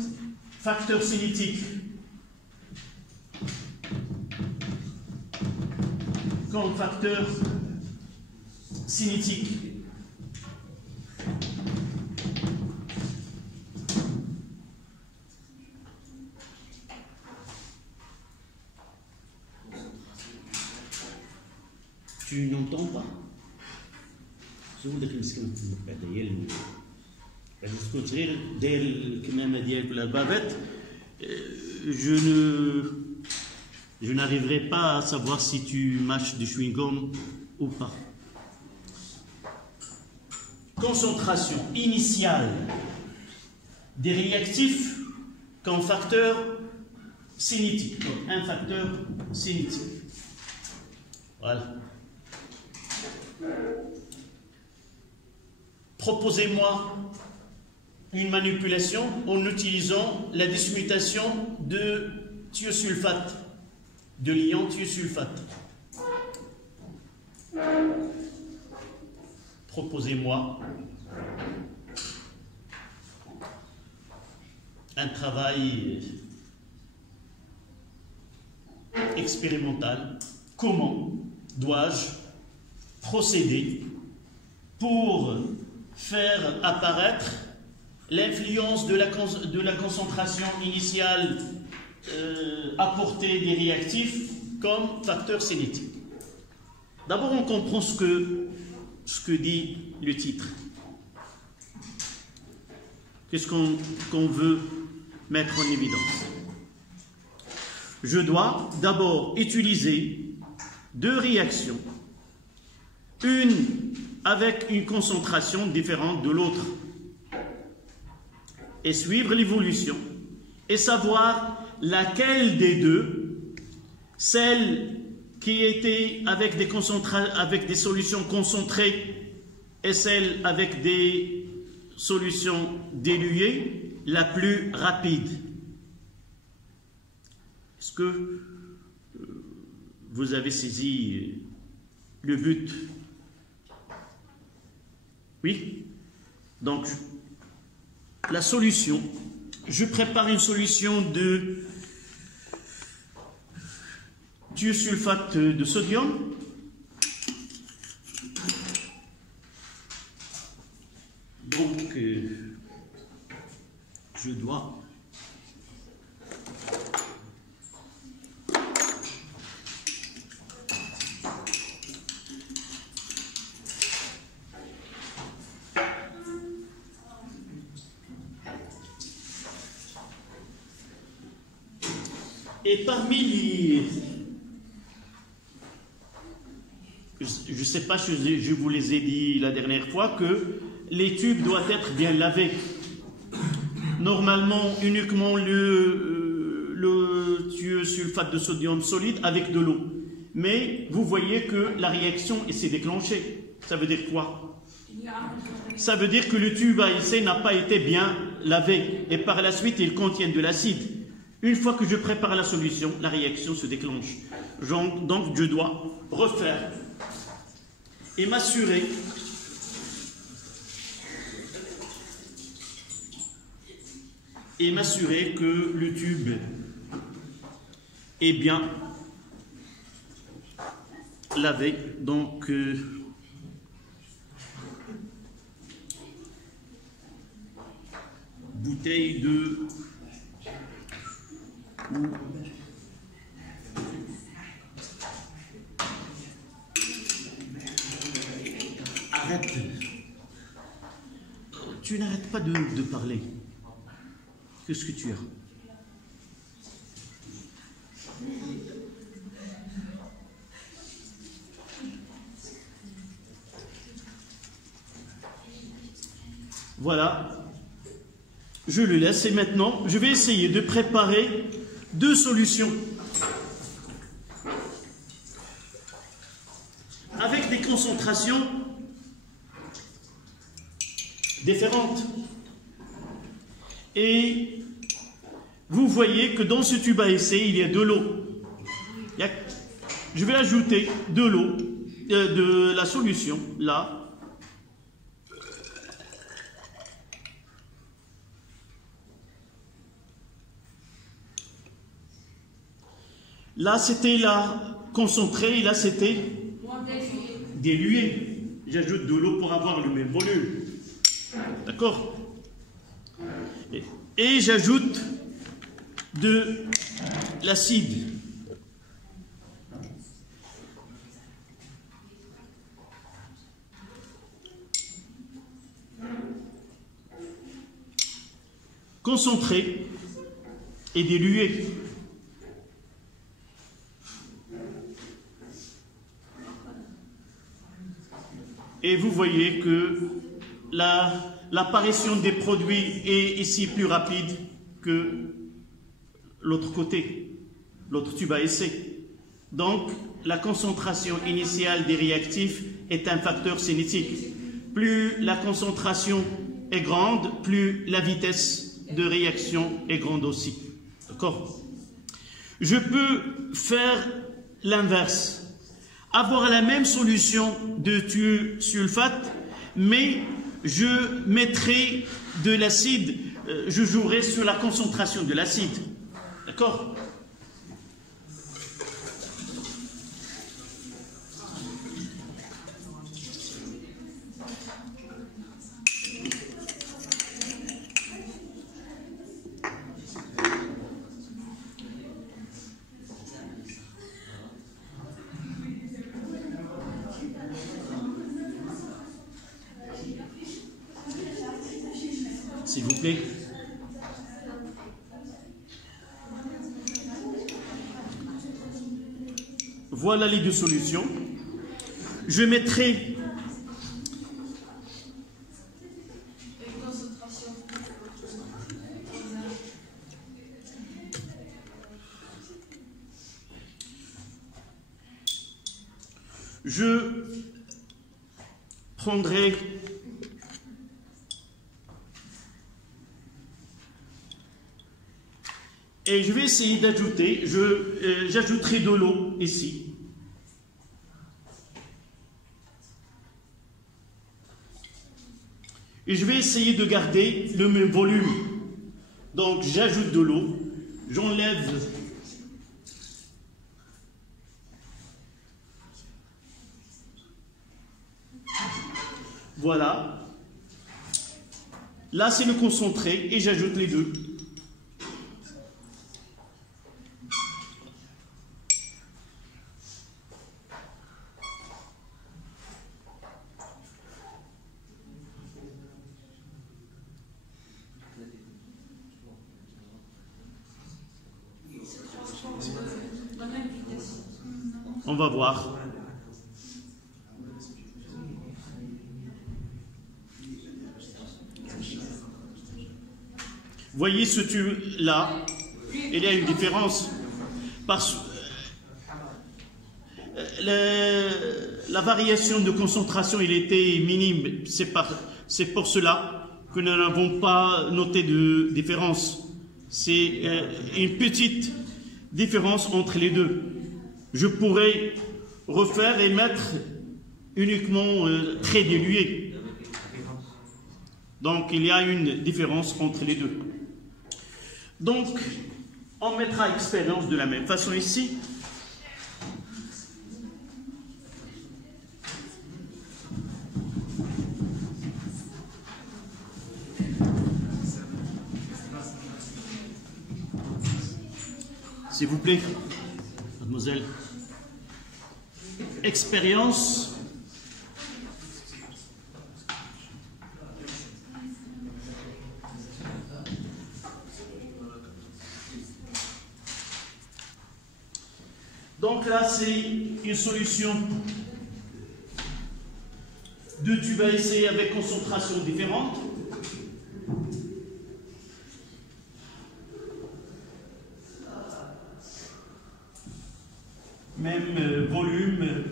facteur cinétique. Comme facteur cinétique. Tu n'entends pas. زودك المسكين بعد هي بعد تكون صغير داير الكمامه ديالك ولا البافيت. Je n'arriverai pas à savoir si tu mâches du chewing-gum ou pas. Concentration initiale des réactifs comme facteur cinétique. Donc, un facteur cinétique. Voilà. Proposez-moi une manipulation en utilisant la dismutation de thiosulfate, de l'ion thiosulfate. Proposez-moi un travail expérimental. Comment dois-je procéder pour faire apparaître l'influence de la concentration initiale apportée des réactifs comme facteur cinétique. D'abord, on comprend ce que dit le titre. Qu'est-ce qu'on veut mettre en évidence? Je dois d'abord utiliser deux réactions, une avec une concentration différente de l'autre, et suivre l'évolution et savoir laquelle des deux, celle qui était avec des solutions concentrées et celle avec des solutions diluées, la plus rapide. Est-ce que vous avez saisi le but? Oui? Donc, la solution, je prépare une solution de thiosulfate de sodium. Donc, je dois et parmi les... Je ne sais pas, je vous les ai dit la dernière fois que les tubes doivent être bien lavés. Normalement, uniquement le thiosulfate de sodium solide avec de l'eau. Mais vous voyez que la réaction s'est déclenchée. Ça veut dire quoi? Ça veut dire que le tube à essai n'a pas été bien lavé. Et par la suite, il contient de l'acide. Une fois que je prépare la solution, la réaction se déclenche. Donc, je dois refaire et m'assurer que le tube est bien lavé. Donc, bouteille de arrête. Tu n'arrêtes pas de parler. Qu'est-ce que tu as? Voilà. Je le laisse et maintenant, je vais essayer de préparer deux solutions avec des concentrations différentes. Et vous voyez que dans ce tube à essai, il y a de l'eau. Je vais ajouter de l'eau, de la solution, là. Là, c'était la concentrée, et là, c'était dilué. J'ajoute de l'eau pour avoir le même volume. D'accord? Et j'ajoute de l'acide. Concentré et dilué. Et vous voyez que l'apparition des produits est ici plus rapide que l'autre côté, l'autre tube à essai. Donc, la concentration initiale des réactifs est un facteur cinétique. Plus la concentration est grande, plus la vitesse de réaction est grande aussi. D'accord? Je peux faire l'inverse. Avoir la même solution de thiosulfate, mais je mettrai de l'acide, je jouerai sur la concentration de l'acide. D'accord? S'il vous plaît. Voilà les deux solutions. Je mettrai prendrai et je vais essayer d'ajouter, j'ajouterai de l'eau ici. Et je vais essayer de garder le même volume. Donc j'ajoute de l'eau, j'enlève voilà. Là c'est le concentré et j'ajoute les deux. On va voir. Voyez ce tube-là, il y a une différence. Parce la variation de concentration, il était minime. C'est pour cela que nous n'avons pas noté de différence. C'est une petite différence entre les deux. Je pourrais refaire et mettre uniquement très dilué. Donc il y a une différence entre les deux. Donc on mettra expérience de la même façon ici. S'il vous plaît, mademoiselle. Expérience. Donc là, c'est une solution de tube à essai avec concentration différente. Même volume.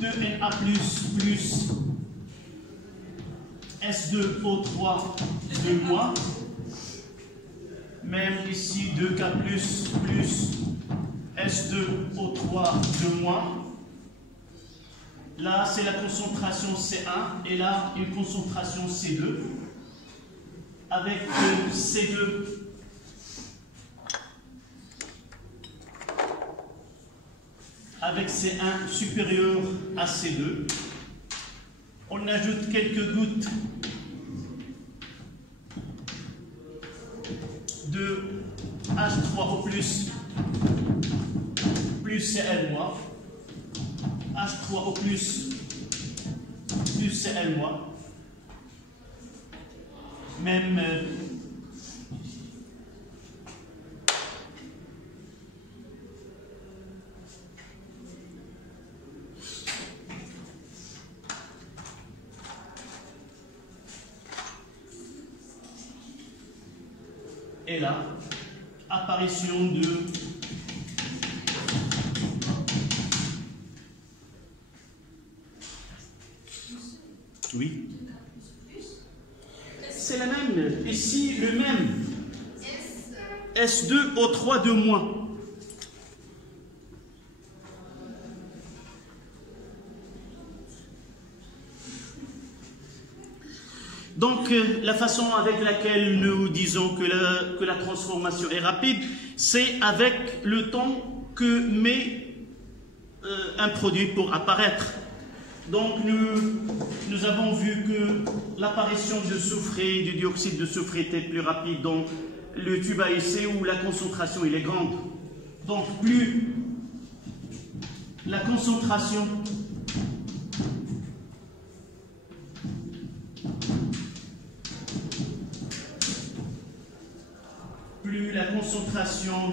Na plus S2O3 de moins. Même ici 2K plus S2O3 de moins. Là, c'est la concentration C1 et là, une concentration C2. Avec C2 avec C1 supérieur à C2. On ajoute quelques gouttes de H3O plus Cl-, H3O plus Cl-. Même et là, apparition de oui. C'est la même. Ici, le même. S2O3 de moins. Donc, la façon avec laquelle nous disons que la transformation est rapide, c'est avec le temps que met un produit pour apparaître. Donc, nous avons vu que l'apparition de soufre et du dioxyde de soufre était plus rapide dans le tube à essai où la concentration il est grande. Donc, plus la concentration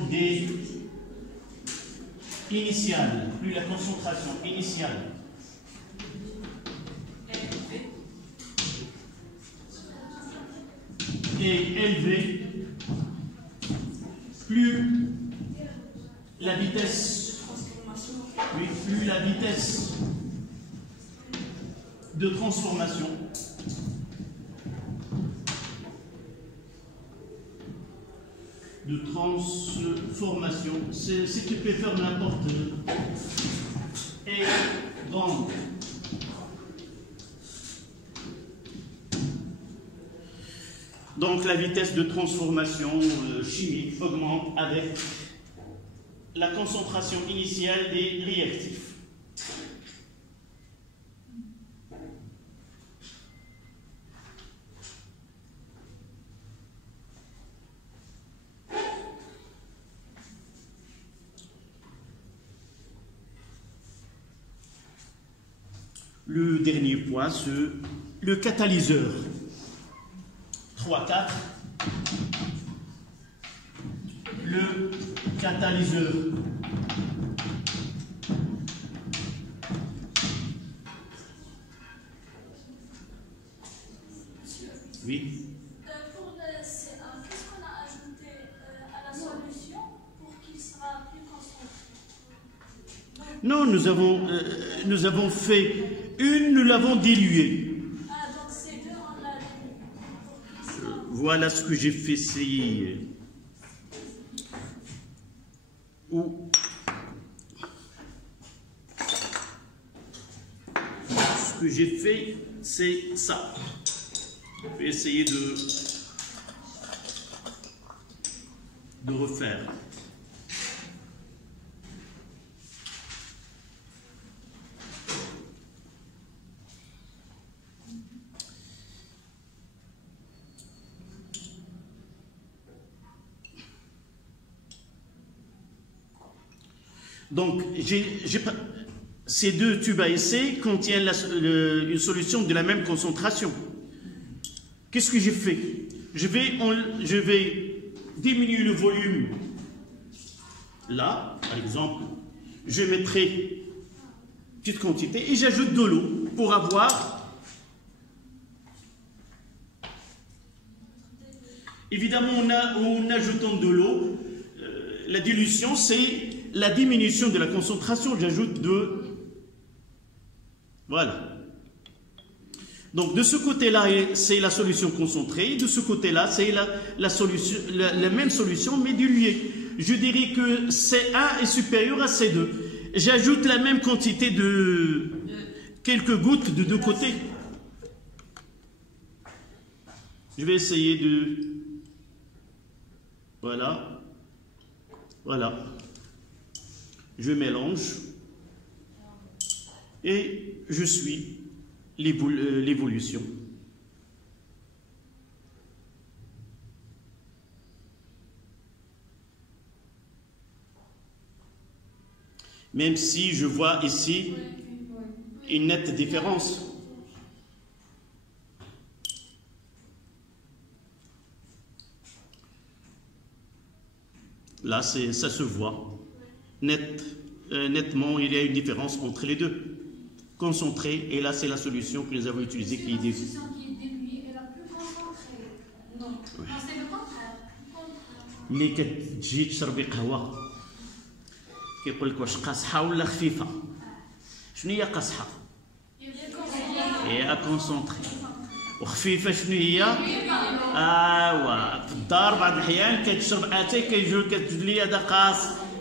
des initiales, plus la concentration initiale est élevée, plus la vitesse, oui, plus la vitesse de transformation si tu peux faire n'importe est grande. Donc la vitesse de transformation chimique augmente avec la concentration initiale des réactifs. Le dernier point, c'est le catalyseur. 3-4. Le catalyseur. Oui. Pour le C1, qu'est-ce qu'on a ajouté à la solution pour qu'il sera plus concentré? Non, nous avons fait nous l'avons dilué. Ah, donc C2, on l'a dilué. Voilà ce que j'ai fait ici. Ce que j'ai fait, c'est ça. Je vais essayer de refaire. Donc, ces deux tubes à essai contiennent une solution de la même concentration, qu'est-ce que j'ai fait? Je vais diminuer le volume. Là, par exemple, je mettrai petite quantité et j'ajoute de l'eau pour avoir. Évidemment, en ajoutant de l'eau, la dilution, c'est la diminution de la concentration. J'ajoute de. Voilà. Donc, de ce côté-là, c'est la solution concentrée. De ce côté-là, c'est la même solution, mais diluée. Je dirais que C1 est supérieur à C2. J'ajoute la même quantité de quelques gouttes de deux côtés. Je vais essayer de... Voilà. Voilà. Je mélange. Et je suis l'évolution. Même si je vois ici une nette différence. Là, ça se voit. Nettement, il y a une différence entre les deux. Concentré, et là, c'est la solution que nous avons utilisée qui est diluée. La solution qui est diluée est la plus concentrée. Non, c'est le contraire. ملي كتجي تشربي قهوة كيقول لك واش قاصحة ولا خفيفة؟ شنو هي قاصحة؟ هي كونسونطري. وخفيفة شنو هي؟ في الدار بعض الأحيان كتشرب اتاي كتجي لي هذا قاص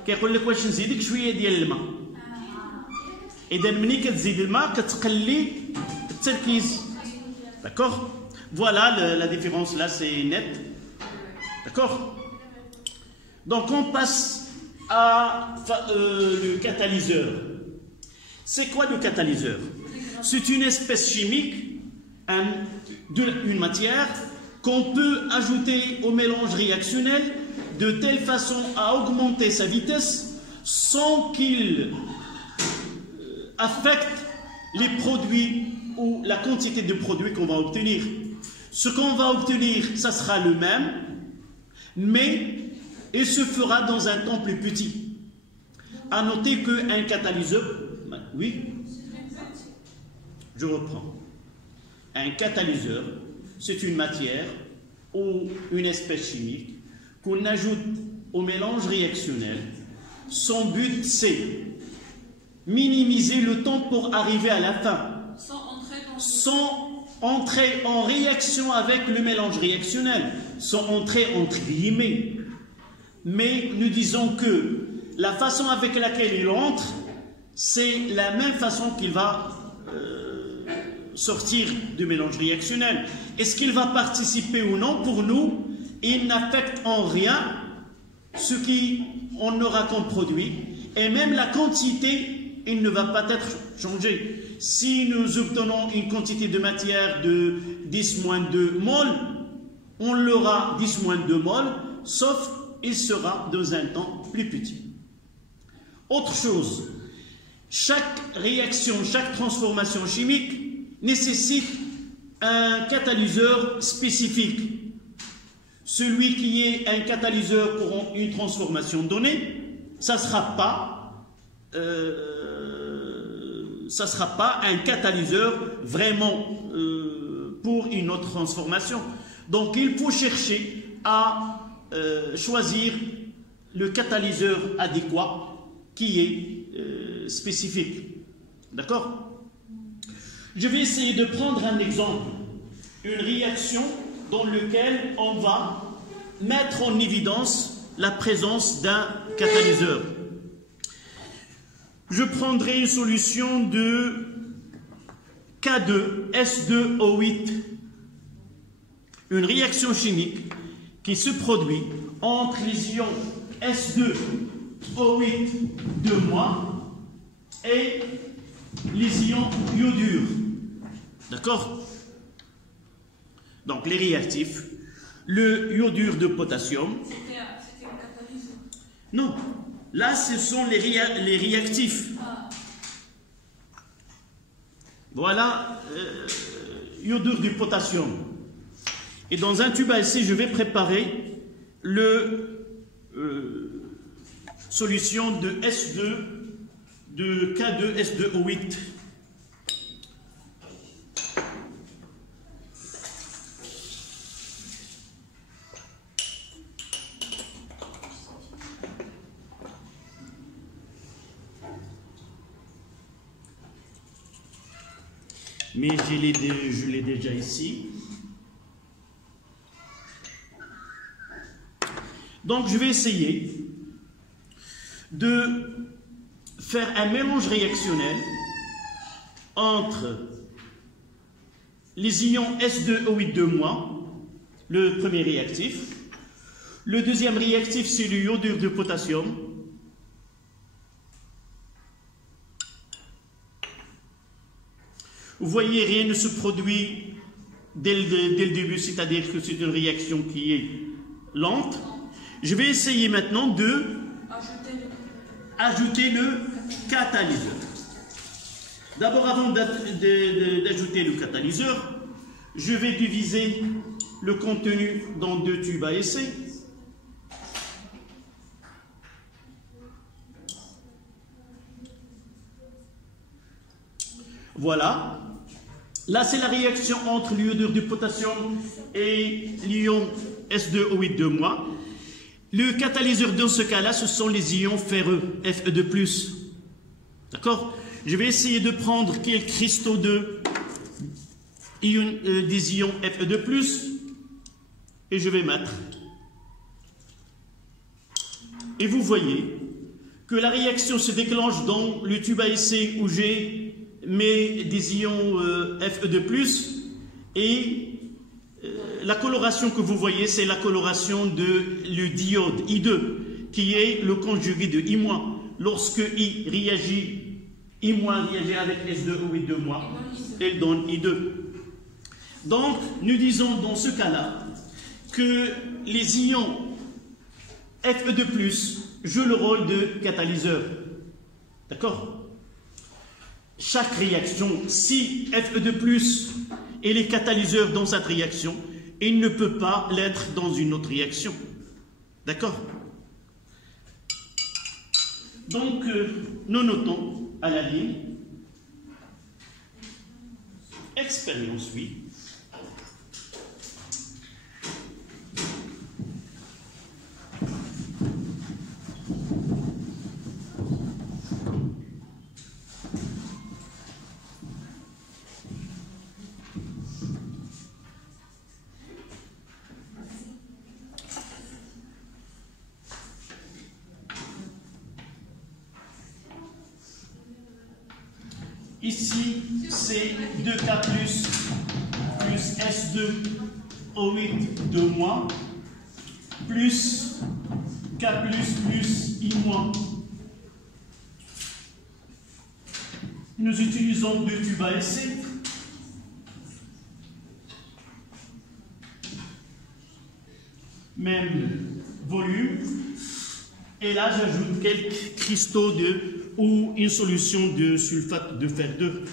كيقول لك واش نزيدك شوية ديال الماء. إذا ملي كتزيد الماء كتقلي التركيز. D'accord? Voilà, la différence là, c'est net. D'accord? Donc on passe à le catalyseur. C'est quoi le catalyseur? C'est une espèce chimique, une matière qu'on peut ajouter au mélange réactionnel de telle façon à augmenter sa vitesse sans qu'il affecte les produits ou la quantité de produits qu'on va obtenir. Ce qu'on va obtenir, ça sera le même, mais il se fera dans un temps plus petit. À noter qu'un catalyseur, oui, je reprends. Un catalyseur, c'est une matière ou une espèce chimique qu'on ajoute au mélange réactionnel. Son but, c'est minimiser le temps pour arriver à la fin, sans entrer en réaction avec le mélange réactionnel, sans entrer entre guillemets. Mais nous disons que la façon avec laquelle il entre, c'est la même façon qu'il va sortir du mélange réactionnel. Est-ce qu'il va participer ou non? Pour nous, il n'affecte en rien ce qu'on aura comme produit, et même la quantité, il ne va pas être changé. Si nous obtenons une quantité de matière de 10-2 moles, on l'aura 10-2 moles, sauf il sera dans un temps plus petit. Autre chose, chaque réaction, chaque transformation chimique nécessite un catalyseur spécifique. Celui qui est un catalyseur pour une transformation donnée, ça ne sera pas un catalyseur vraiment pour une autre transformation. Donc il faut chercher à choisir le catalyseur adéquat qui est spécifique. D'accord? Je vais essayer de prendre un exemple, une réaction dans laquelle on va mettre en évidence la présence d'un catalyseur. Je prendrai une solution de K2, S2O8, une réaction chimique qui se produit entre les ions S2O8 2- et les ions iodure. D'accord? Donc les réactifs, le iodure de potassium. C'était un catalyseur. Non, là ce sont les réactifs. Voilà, iodure du potassium. Et dans un tube à essai, je vais préparer le solution de S2, de K2S2O8. Mais je l'ai déjà ici. Donc je vais essayer de faire un mélange réactionnel entre les ions S2O8-, le premier réactif. Le deuxième réactif, c'est le iodure de potassium. Vous voyez, rien ne se produit dès le début, c'est-à-dire que c'est une réaction qui est lente. Je vais essayer maintenant de ajouter le catalyseur. D'abord, avant d'ajouter le catalyseur, je vais diviser le contenu dans 2 tubes à essai. Voilà. Là, c'est la réaction entre l'iodure de potassium et l'ion S2O8-. Le catalyseur dans ce cas-là, ce sont les ions ferreux, Fe2+. D'accord? Je vais essayer de prendre quelques cristaux des ions Fe2+, et je vais mettre. Et vous voyez que la réaction se déclenche dans le tube à essai où j'ai mis des ions Fe2+, et la coloration que vous voyez, c'est la coloration de le diode I2, qui est le conjugué de I-. Lorsque I réagit, I- réagit avec S2O8-, elle donne I2. Donc, nous disons dans ce cas-là que les ions Fe2+ jouent le rôle de catalyseur. D'accord? Chaque réaction, si Fe2+ est le catalyseur dans cette réaction, il ne peut pas l'être dans une autre réaction. D'accord? Donc, nous notons à la ligne, expérience 8. Ici, c'est 2K plus S2O8 plus K plus I-. Nous utilisons 2 tubes à essai. Même volume. Et là, j'ajoute quelques cristaux ou une solution de sulfate de fer 2.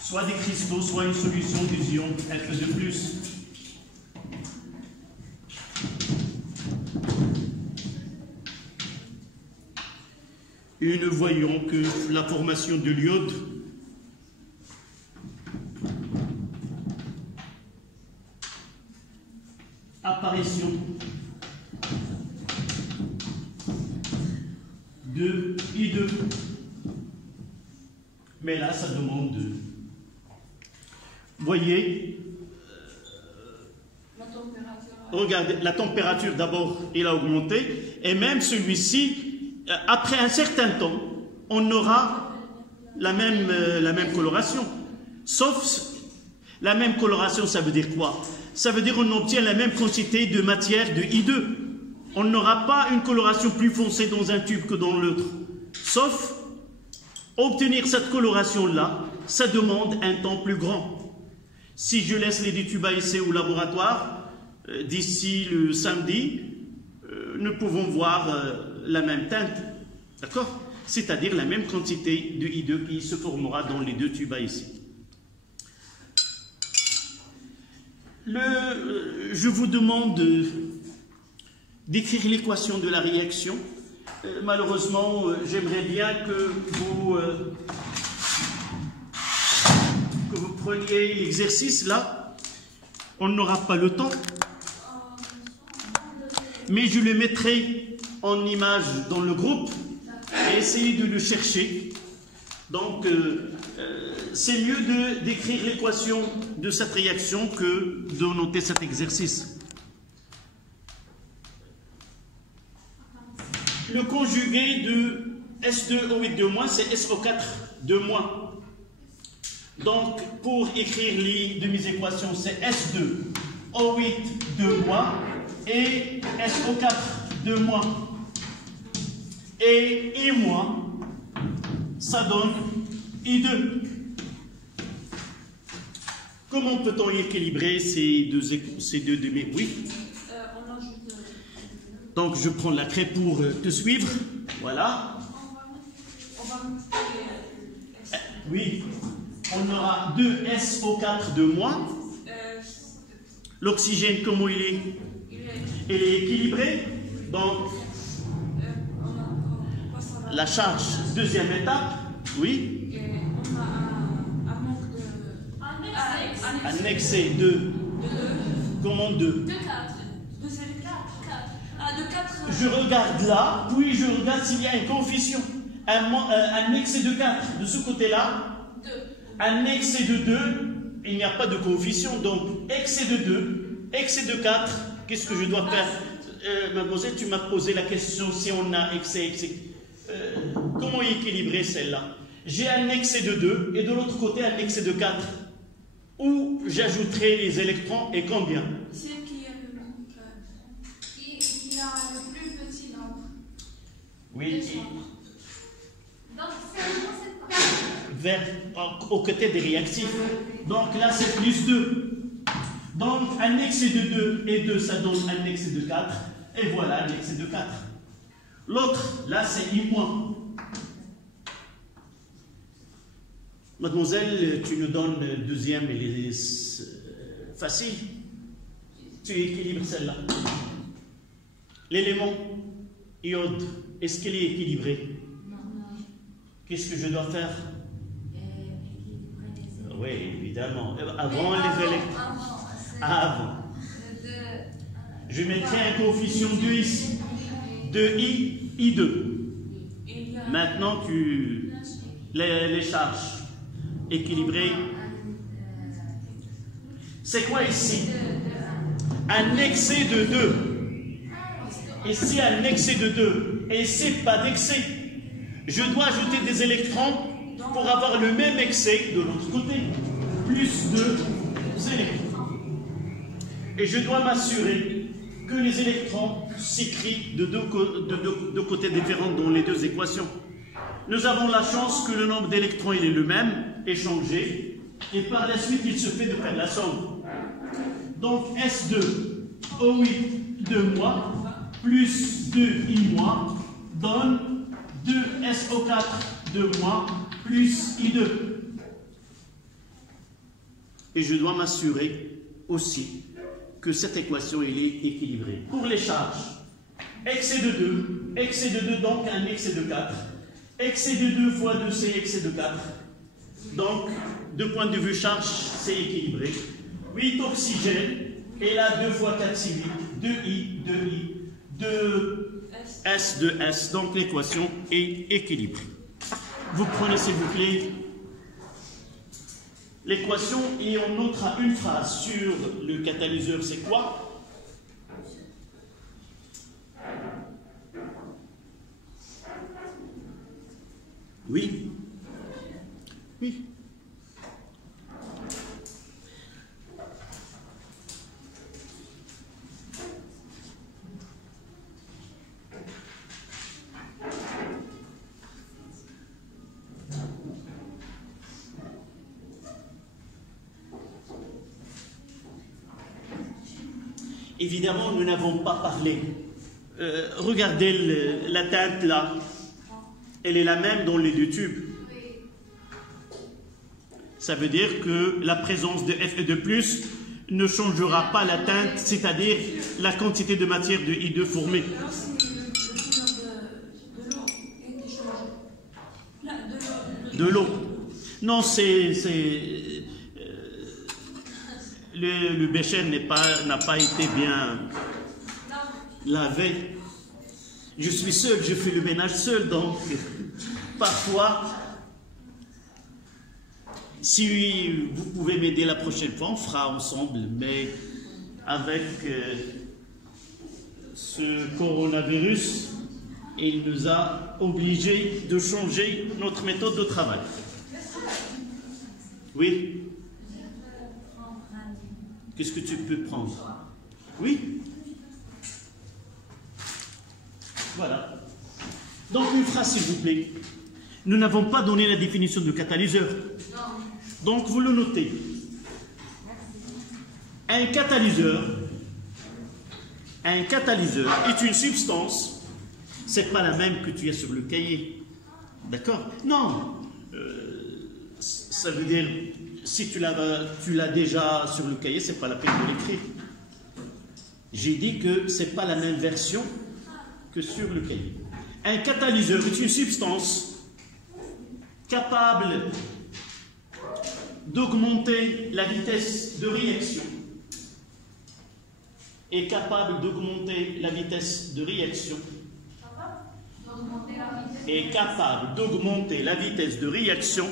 Soit des cristaux, soit une solution des ions Fe2+. Et nous voyons que la formation de l'iode apparition de I2. Mais là, ça demande de... Voyez, regardez, la température d'abord, il a augmenté, et même celui-ci, après un certain temps, on aura la même coloration. Sauf, la même coloration, ça veut dire quoi? Ça veut dire qu'on obtient la même quantité de matière de I2. On n'aura pas une coloration plus foncée dans un tube que dans l'autre. Sauf, obtenir cette coloration-là, ça demande un temps plus grand. Si je laisse les 2 tubes à essai au laboratoire, d'ici le samedi, nous pouvons voir la même teinte, d'accord? C'est-à-dire la même quantité de I2 qui se formera dans les deux tubes ici. Je vous demande d'écrire l'équation de la réaction. Malheureusement, j'aimerais bien que vous preniez l'exercice là. On n'aura pas le temps, mais je le mettrai en image dans le groupe et essayez de le chercher. Donc, c'est mieux d'écrire l'équation de cette réaction que de noter cet exercice. Le conjugué de S2O8 2-, c'est SO4 2-. Donc, pour écrire les demi-équations, c'est S2O8 2- et SO4 2-. Et I-, ça donne I2. Comment peut-on équilibrer ces deux demi? Oui. On ajoute. Donc, je prends la craie pour te suivre. Voilà. On va multiplier. Oui. On aura 2SO4 2-. L'oxygène, comment il est? Il est équilibré. Donc, la charge, deuxième étape. Oui. Et on a un manque de. Annexé de. De 2. Comment 2? De 4. De 4. Ah, de 4. Je regarde là, puis je regarde s'il y a un coefficient. Un excès de 4 de ce côté-là. 2. Un excès de 2, il n'y a pas de coefficient. Donc, excès de 2, excès de 4, qu'est-ce que je dois faire? Mademoiselle, tu m'as posé la question si on a excès. Comment équilibrer celle-là? J'ai un excès de 2 et de l'autre côté un excès de 4. Où j'ajouterai les électrons et combien? C'est qui est le nombre? Il a le plus petit nombre. Oui. Donc, c'est Au côté des réactifs. Donc là, c'est plus 2. Donc, un excès de 2 et 2, ça donne un excès de 4. Et voilà, un excès de 4. L'autre, là, c'est I-. Mademoiselle, tu nous donnes le deuxième et les facile. Tu équilibres celle-là. L'élément iode, est-ce qu'il est équilibré? Non. Qu'est-ce que je dois faire? Équilibrer les éléments. Oui, évidemment. Avant les électrons. Avant. Je mettrai un coefficient 2 ici. 2i, I2. Maintenant, les charges équilibrées. C'est quoi ici? Un excès de 2. Ici, un excès de 2. Et ici, pas d'excès. Je dois ajouter des électrons pour avoir le même excès de l'autre côté. Plus 2 électrons. Et je dois m'assurer que les électrons s'écrivent de deux côtés différents dans les deux équations. Nous avons la chance que le nombre d'électrons il est le même, échangé, et par la suite il se fait de faire la somme. Donc S2O8 2- plus 2I- donne 2SO4 2- plus I2. Et je dois m'assurer aussi que cette équation elle est équilibrée. Pour les charges, excès de 2, donc un excès de 4. Excès de 2 fois 2, c'est excès de 4. Donc, de point de vue charge, c'est équilibré. 8 oxygène, et là 2 fois 4, c'est 8. 2I, 2S, 2S. Donc, l'équation est équilibrée. Vous prenez, s'il vous plaît, l'équation et on notera une phrase sur le catalyseur, c'est quoi? Oui. Oui. Évidemment, nous n'avons pas parlé regardez la teinte là. Elle est la même dans les deux tubes. Ça veut dire que la présence de Fe2+ ne changera pas la teinte, c'est-à-dire la quantité de matière de I2 formée. Là aussi, le couleur de l'eau est changé. Là, De l'eau. Non, le bécher n'a pas été bien lavé. Je suis seul, je fais le ménage seul, donc parfois, si vous pouvez m'aider la prochaine fois, on fera ensemble, mais avec ce coronavirus, il nous a obligés de changer notre méthode de travail. Oui? Qu'est-ce que tu peux prendre? Oui? Voilà. Donc, une phrase, s'il vous plaît. Nous n'avons pas donné la définition de catalyseur. Donc, vous le notez. Un catalyseur est une substance, c'est pas la même que tu as sur le cahier. D'accord? Non. Ça veut dire, si tu l'as déjà sur le cahier, c'est pas la peine de l'écrire. J'ai dit que c'est pas la même version que sur le cahier. Un catalyseur est une substance capable d'augmenter la vitesse de réaction et capable d'augmenter la vitesse de réaction et capable d'augmenter la vitesse de réaction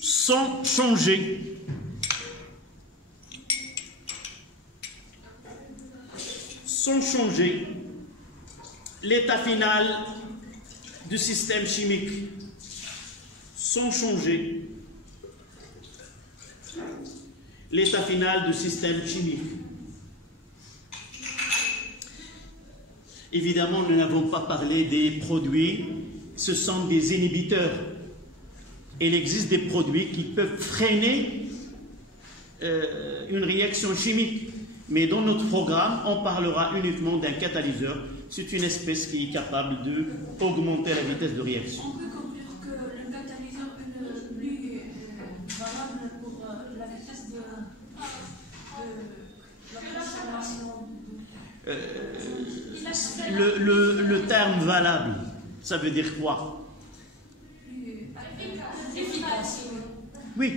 sans changer l'état final du système chimique, sans changer l'état final du système chimique. Évidemment, nous n'avons pas parlé des produits, ce sont des inhibiteurs. Il existe des produits qui peuvent freiner une réaction chimique. Mais dans notre programme, on parlera uniquement d'un catalyseur. C'est une espèce qui est capable d'augmenter la vitesse de réaction. On peut conclure que le catalyseur est plus valable pour la vitesse de la transformation. Le terme valable, ça veut dire quoi? Efficace. Oui.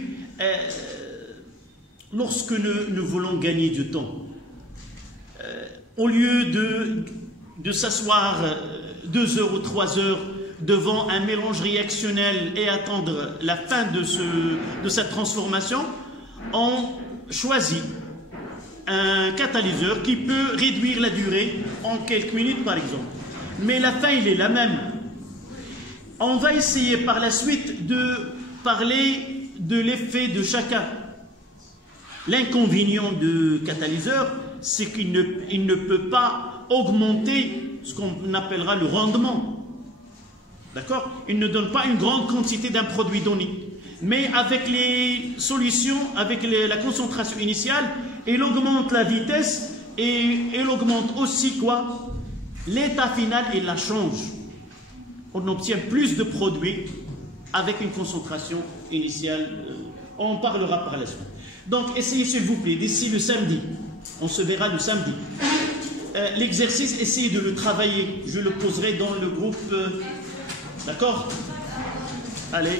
Lorsque nous voulons gagner du temps, au lieu de s'asseoir 2 heures ou 3 heures devant un mélange réactionnel et attendre la fin de cette transformation, on choisit un catalyseur qui peut réduire la durée en quelques minutes par exemple. Mais la fin, il est la même. On va essayer par la suite de parler de l'effet de chacun. L'inconvénient du catalyseur, c'est qu'il ne peut pas augmenter ce qu'on appellera le rendement. D'accord? Il ne donne pas une grande quantité d'un produit donné. Mais avec les solutions, avec la concentration initiale, il augmente la vitesse et il augmente aussi quoi? L'état final, il la change. On obtient plus de produits avec une concentration initiale. On en parlera par la suite. Donc, essayez s'il vous plaît, d'ici le samedi, on se verra le samedi. L'exercice, essayez de le travailler. Je le poserai dans le groupe. D'accord? Allez.